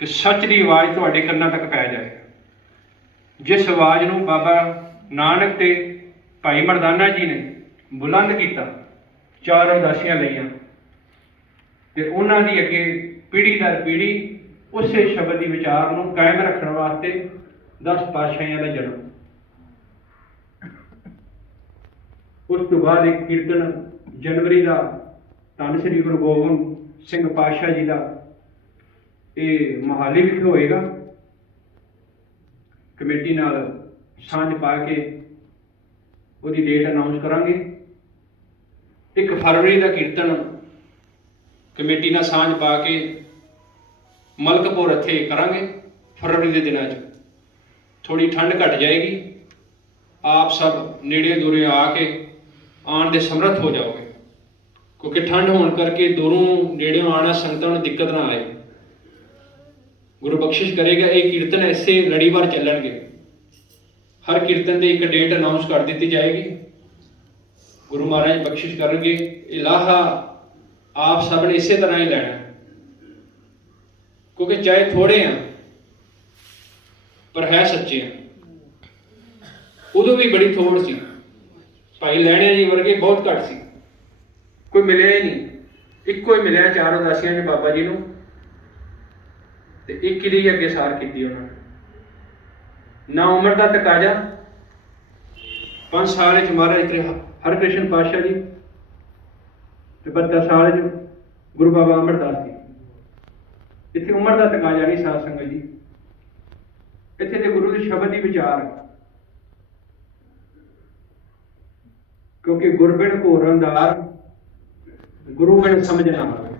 कि सच की आवाज़ तुहाडे कन्नां तक पै जाए। जिस आवाज़ नूं बाबा नानक ते भाई मरदाना जी ने बुलंद किया, 4 उदासियां लईआं, ते उन्हां दी अगे पीढ़ी दर पीढ़ी उसे शब्द की विचार नूं कायम रखने वास्ते 10 पातशाहियां का जन्म। उस तो बाद एक कीर्तन जनवरी का धन श्री गुरु गोबिंद सिंह पातशाह जी का ये मोहाली विखे होएगा। कमेटी नाल सांझ पा के उसकी डेट अनाउंस करांगे। 1 फरवरी का कीर्तन कमेटी नाल सांझ पा के मलकपुर इत्थे करांगे। फरवरी के दिनों थोड़ी ठंड घट जाएगी, आप सब नेड़े दूरे आके आने के समर्थ हो जाओगे, क्योंकि ठंड होने करके दूरों नेड़ों आना संगतां नूं दिक्कत ना आए। गुरु बख्शिश करेगा ये कीर्तन ऐसे लड़ीवार चलणगे। हर कीर्तन की एक डेट अनाउंस कर दी जाएगी। गुरु महाराज बख्शिश करेंगे। इलाहा आप सब ने इसे तरह ही लेना, क्योंकि चाहे थोड़े हैं ਪਰ ਹੈ ਸੱਚੇ ਆ। ਉਦੋਂ ਵੀ ਬੜੀ ਥੋੜ ਸੀ, ਭਾਈ ਲੈਣੇ ਜੀ ਵਰਗੇ ਬਹੁਤ ਘੱਟ ਸੀ, ਕੋਈ ਮਿਲਿਆ ਹੀ ਨਹੀਂ। ਇੱਕੋ ਹੀ ਮਿਲਿਆ 4 ਉਦਾਸੀਆਂ 'ਚ ਬਾਬਾ ਜੀ ਨੂੰ, ਤੇ ਇੱਕ ਹੀ ਅੱਗੇ ਸਾਰ ਕੀਤੀ ਉਹਨਾਂ ਨੇ। ਨਾ ਉਮਰ ਦਾ ਤਕਾਜ਼ਾ, 5 ਸਾਲ ਵਿੱਚ ਮਹਾਰਾਜ ਹਰਕ੍ਰਿਸ਼ਨ ਪਾਤਸ਼ਾਹ ਜੀ, ਤੇ 72 ਸਾਲ 'ਚ ਗੁਰੂ ਬਾਬਾ ਅਮਰਦਾਸ ਜੀ। ਇੱਥੇ ਉਮਰ ਦਾ ਤਕਾਜ਼ਾ ਨਹੀਂ ਸਾਧ ਸੰਗਤ ਜੀ, ਇੱਥੇ ਤੇ ਗੁਰੂ ਦੇ ਸ਼ਬਦ ਦੀ ਵਿਚਾਰ, ਕਿਉਂਕਿ ਗੁਰਬਿਨ ਘੋਰ ਅੰਧਾਰ, ਗੁਰੂ ਬਿਨ ਸਮਝ ਨਾ ਆਵੇ।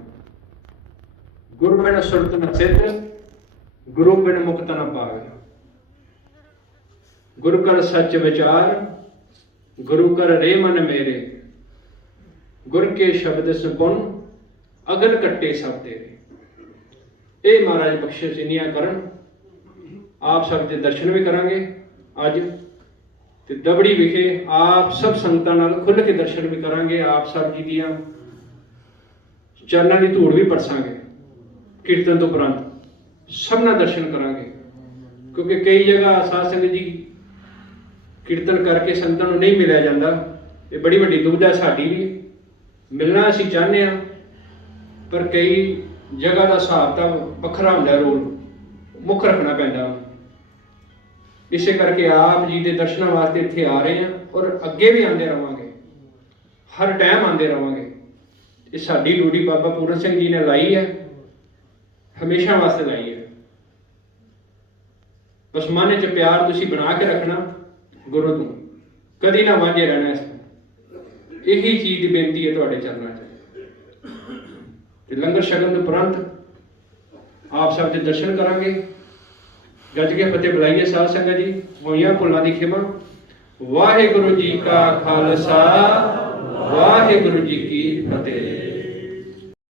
ਗੁਰੂ ਬਿਨ ਸੁਰਤ ਨ ਸਿੱਧ, ਗੁਰੂ ਬਿਨ ਮੁਕਤ ਨ ਪਾਵੇ। ਗੁਰੂ ਕਰ ਸੱਚ ਵਿਚਾਰ, ਗੁਰੂ ਕਰ ਰੇ ਮਨ ਮੇਰੇ। ਗੁਰ ਕੇ ਸ਼ਬਦ ਸੁਪਨ, ਅਗਨ ਕੱਟੇ ਸਭ ਤੇਰੇ। ਇਹ ਮਹਾਰਾਜ ਬਖਸ਼ਿਸ਼ ਇੰਨੀਆਂ ਕਰਨ। ਆਪ ਸਭ ਦੇ ਦਰਸ਼ਨ ਵੀ ਕਰਾਂਗੇ ਅੱਜ, ਤੇ ਦਬੜੀ ਵਿਖੇ ਆਪ ਸਭ ਸੰਗਤਾਂ ਨਾਲ ਖੁੱਲ੍ਹ ਕੇ ਦਰਸ਼ਨ ਵੀ ਕਰਾਂਗੇ। ਆਪ ਸਭ ਜੀ ਦੀਆਂ ਚਰਨਾਂ ਦੀ ਧੂੜ ਵੀ ਪਰਸਾਂਗੇ ਕੀਰਤਨ ਤੋਂ ਉਪਰੰਤ, ਸਭਨਾ ਦਰਸ਼ਨ ਕਰਾਂਗੇ। ਕਿਉਂਕਿ ਕਈ ਜਗ੍ਹਾ ਸਾਧ ਸੰਗਤ ਜੀ ਕੀਰਤਨ ਕਰਕੇ ਸੰਗਤਾਂ ਨੂੰ ਨਹੀਂ ਮਿਲਿਆ ਜਾਂਦਾ। ਇਹ ਬੜੀ ਵੱਡੀ ਦੁਬਿਧਾ ਸਾਡੀ ਵੀ। ਮਿਲਣਾ ਅਸੀਂ ਚਾਹੁੰਦੇ ਹਾਂ, ਪਰ ਕਈ ਜਗ੍ਹਾ ਦਾ ਹਿਸਾਬ ਤਾਂ ਵੱਖਰਾ ਹੁੰਦਾ, ਰੋਲ ਮੁੱਖ ਰੱਖਣਾ ਪੈਂਦਾ। ਇਸੇ ਕਰਕੇ ਆਪ ਜੀ ਦੇ ਦਰਸ਼ਨਾਂ ਵਾਸਤੇ ਇੱਥੇ ਆ ਰਹੇ ਹਾਂ, ਔਰ ਅੱਗੇ ਵੀ ਆਉਂਦੇ ਰਹਾਂਗੇ, ਹਰ ਟਾਈਮ ਆਉਂਦੇ ਰਹਾਂਗੇ। ਇਹ ਸਾਡੀ ਡਿਊਟੀ ਬਾਬਾ ਪੂਰਨ ਸਿੰਘ ਜੀ ਨੇ ਲਾਈ ਹੈ, ਹਮੇਸ਼ਾ ਵਾਸਤੇ ਲਾਈ ਹੈ। ਬਸ ਮਨ 'ਚ ਪਿਆਰ ਤੁਸੀਂ ਬਣਾ ਕੇ ਰੱਖਣਾ ਗੁਰੂ ਤੋਂ, ਕਦੀ ਨਾ ਵਾਂਝੇ ਰਹਿਣਾ। ਇਸ ਇਹੀ ਚੀਜ਼ ਦੀ ਬੇਨਤੀ ਹੈ ਤੁਹਾਡੇ ਚਰਨਾਂ 'ਚ। ਤੇ ਲੰਗਰ ਛਕਣ ਦੇ ਉਪਰੰਤ ਆਪ ਸਭ ਦੇ ਦਰਸ਼ਨ ਕਰਾਂਗੇ। ਗੱਜ ਕੇ ਫਤਿਹ ਬੁਲਾਈਏ ਸਾਧ ਸੰਗਤ ਜੀ। ਹੋਈਆਂ ਭੁੱਲਾਂ ਦੀ ਖਿਮਾ। ਵਾਹਿਗੁਰੂ ਜੀ ਕਾ ਖਾਲਸਾ, ਵਾਹਿਗੁਰੂ ਜੀ ਕੀ ਫਤਿਹ।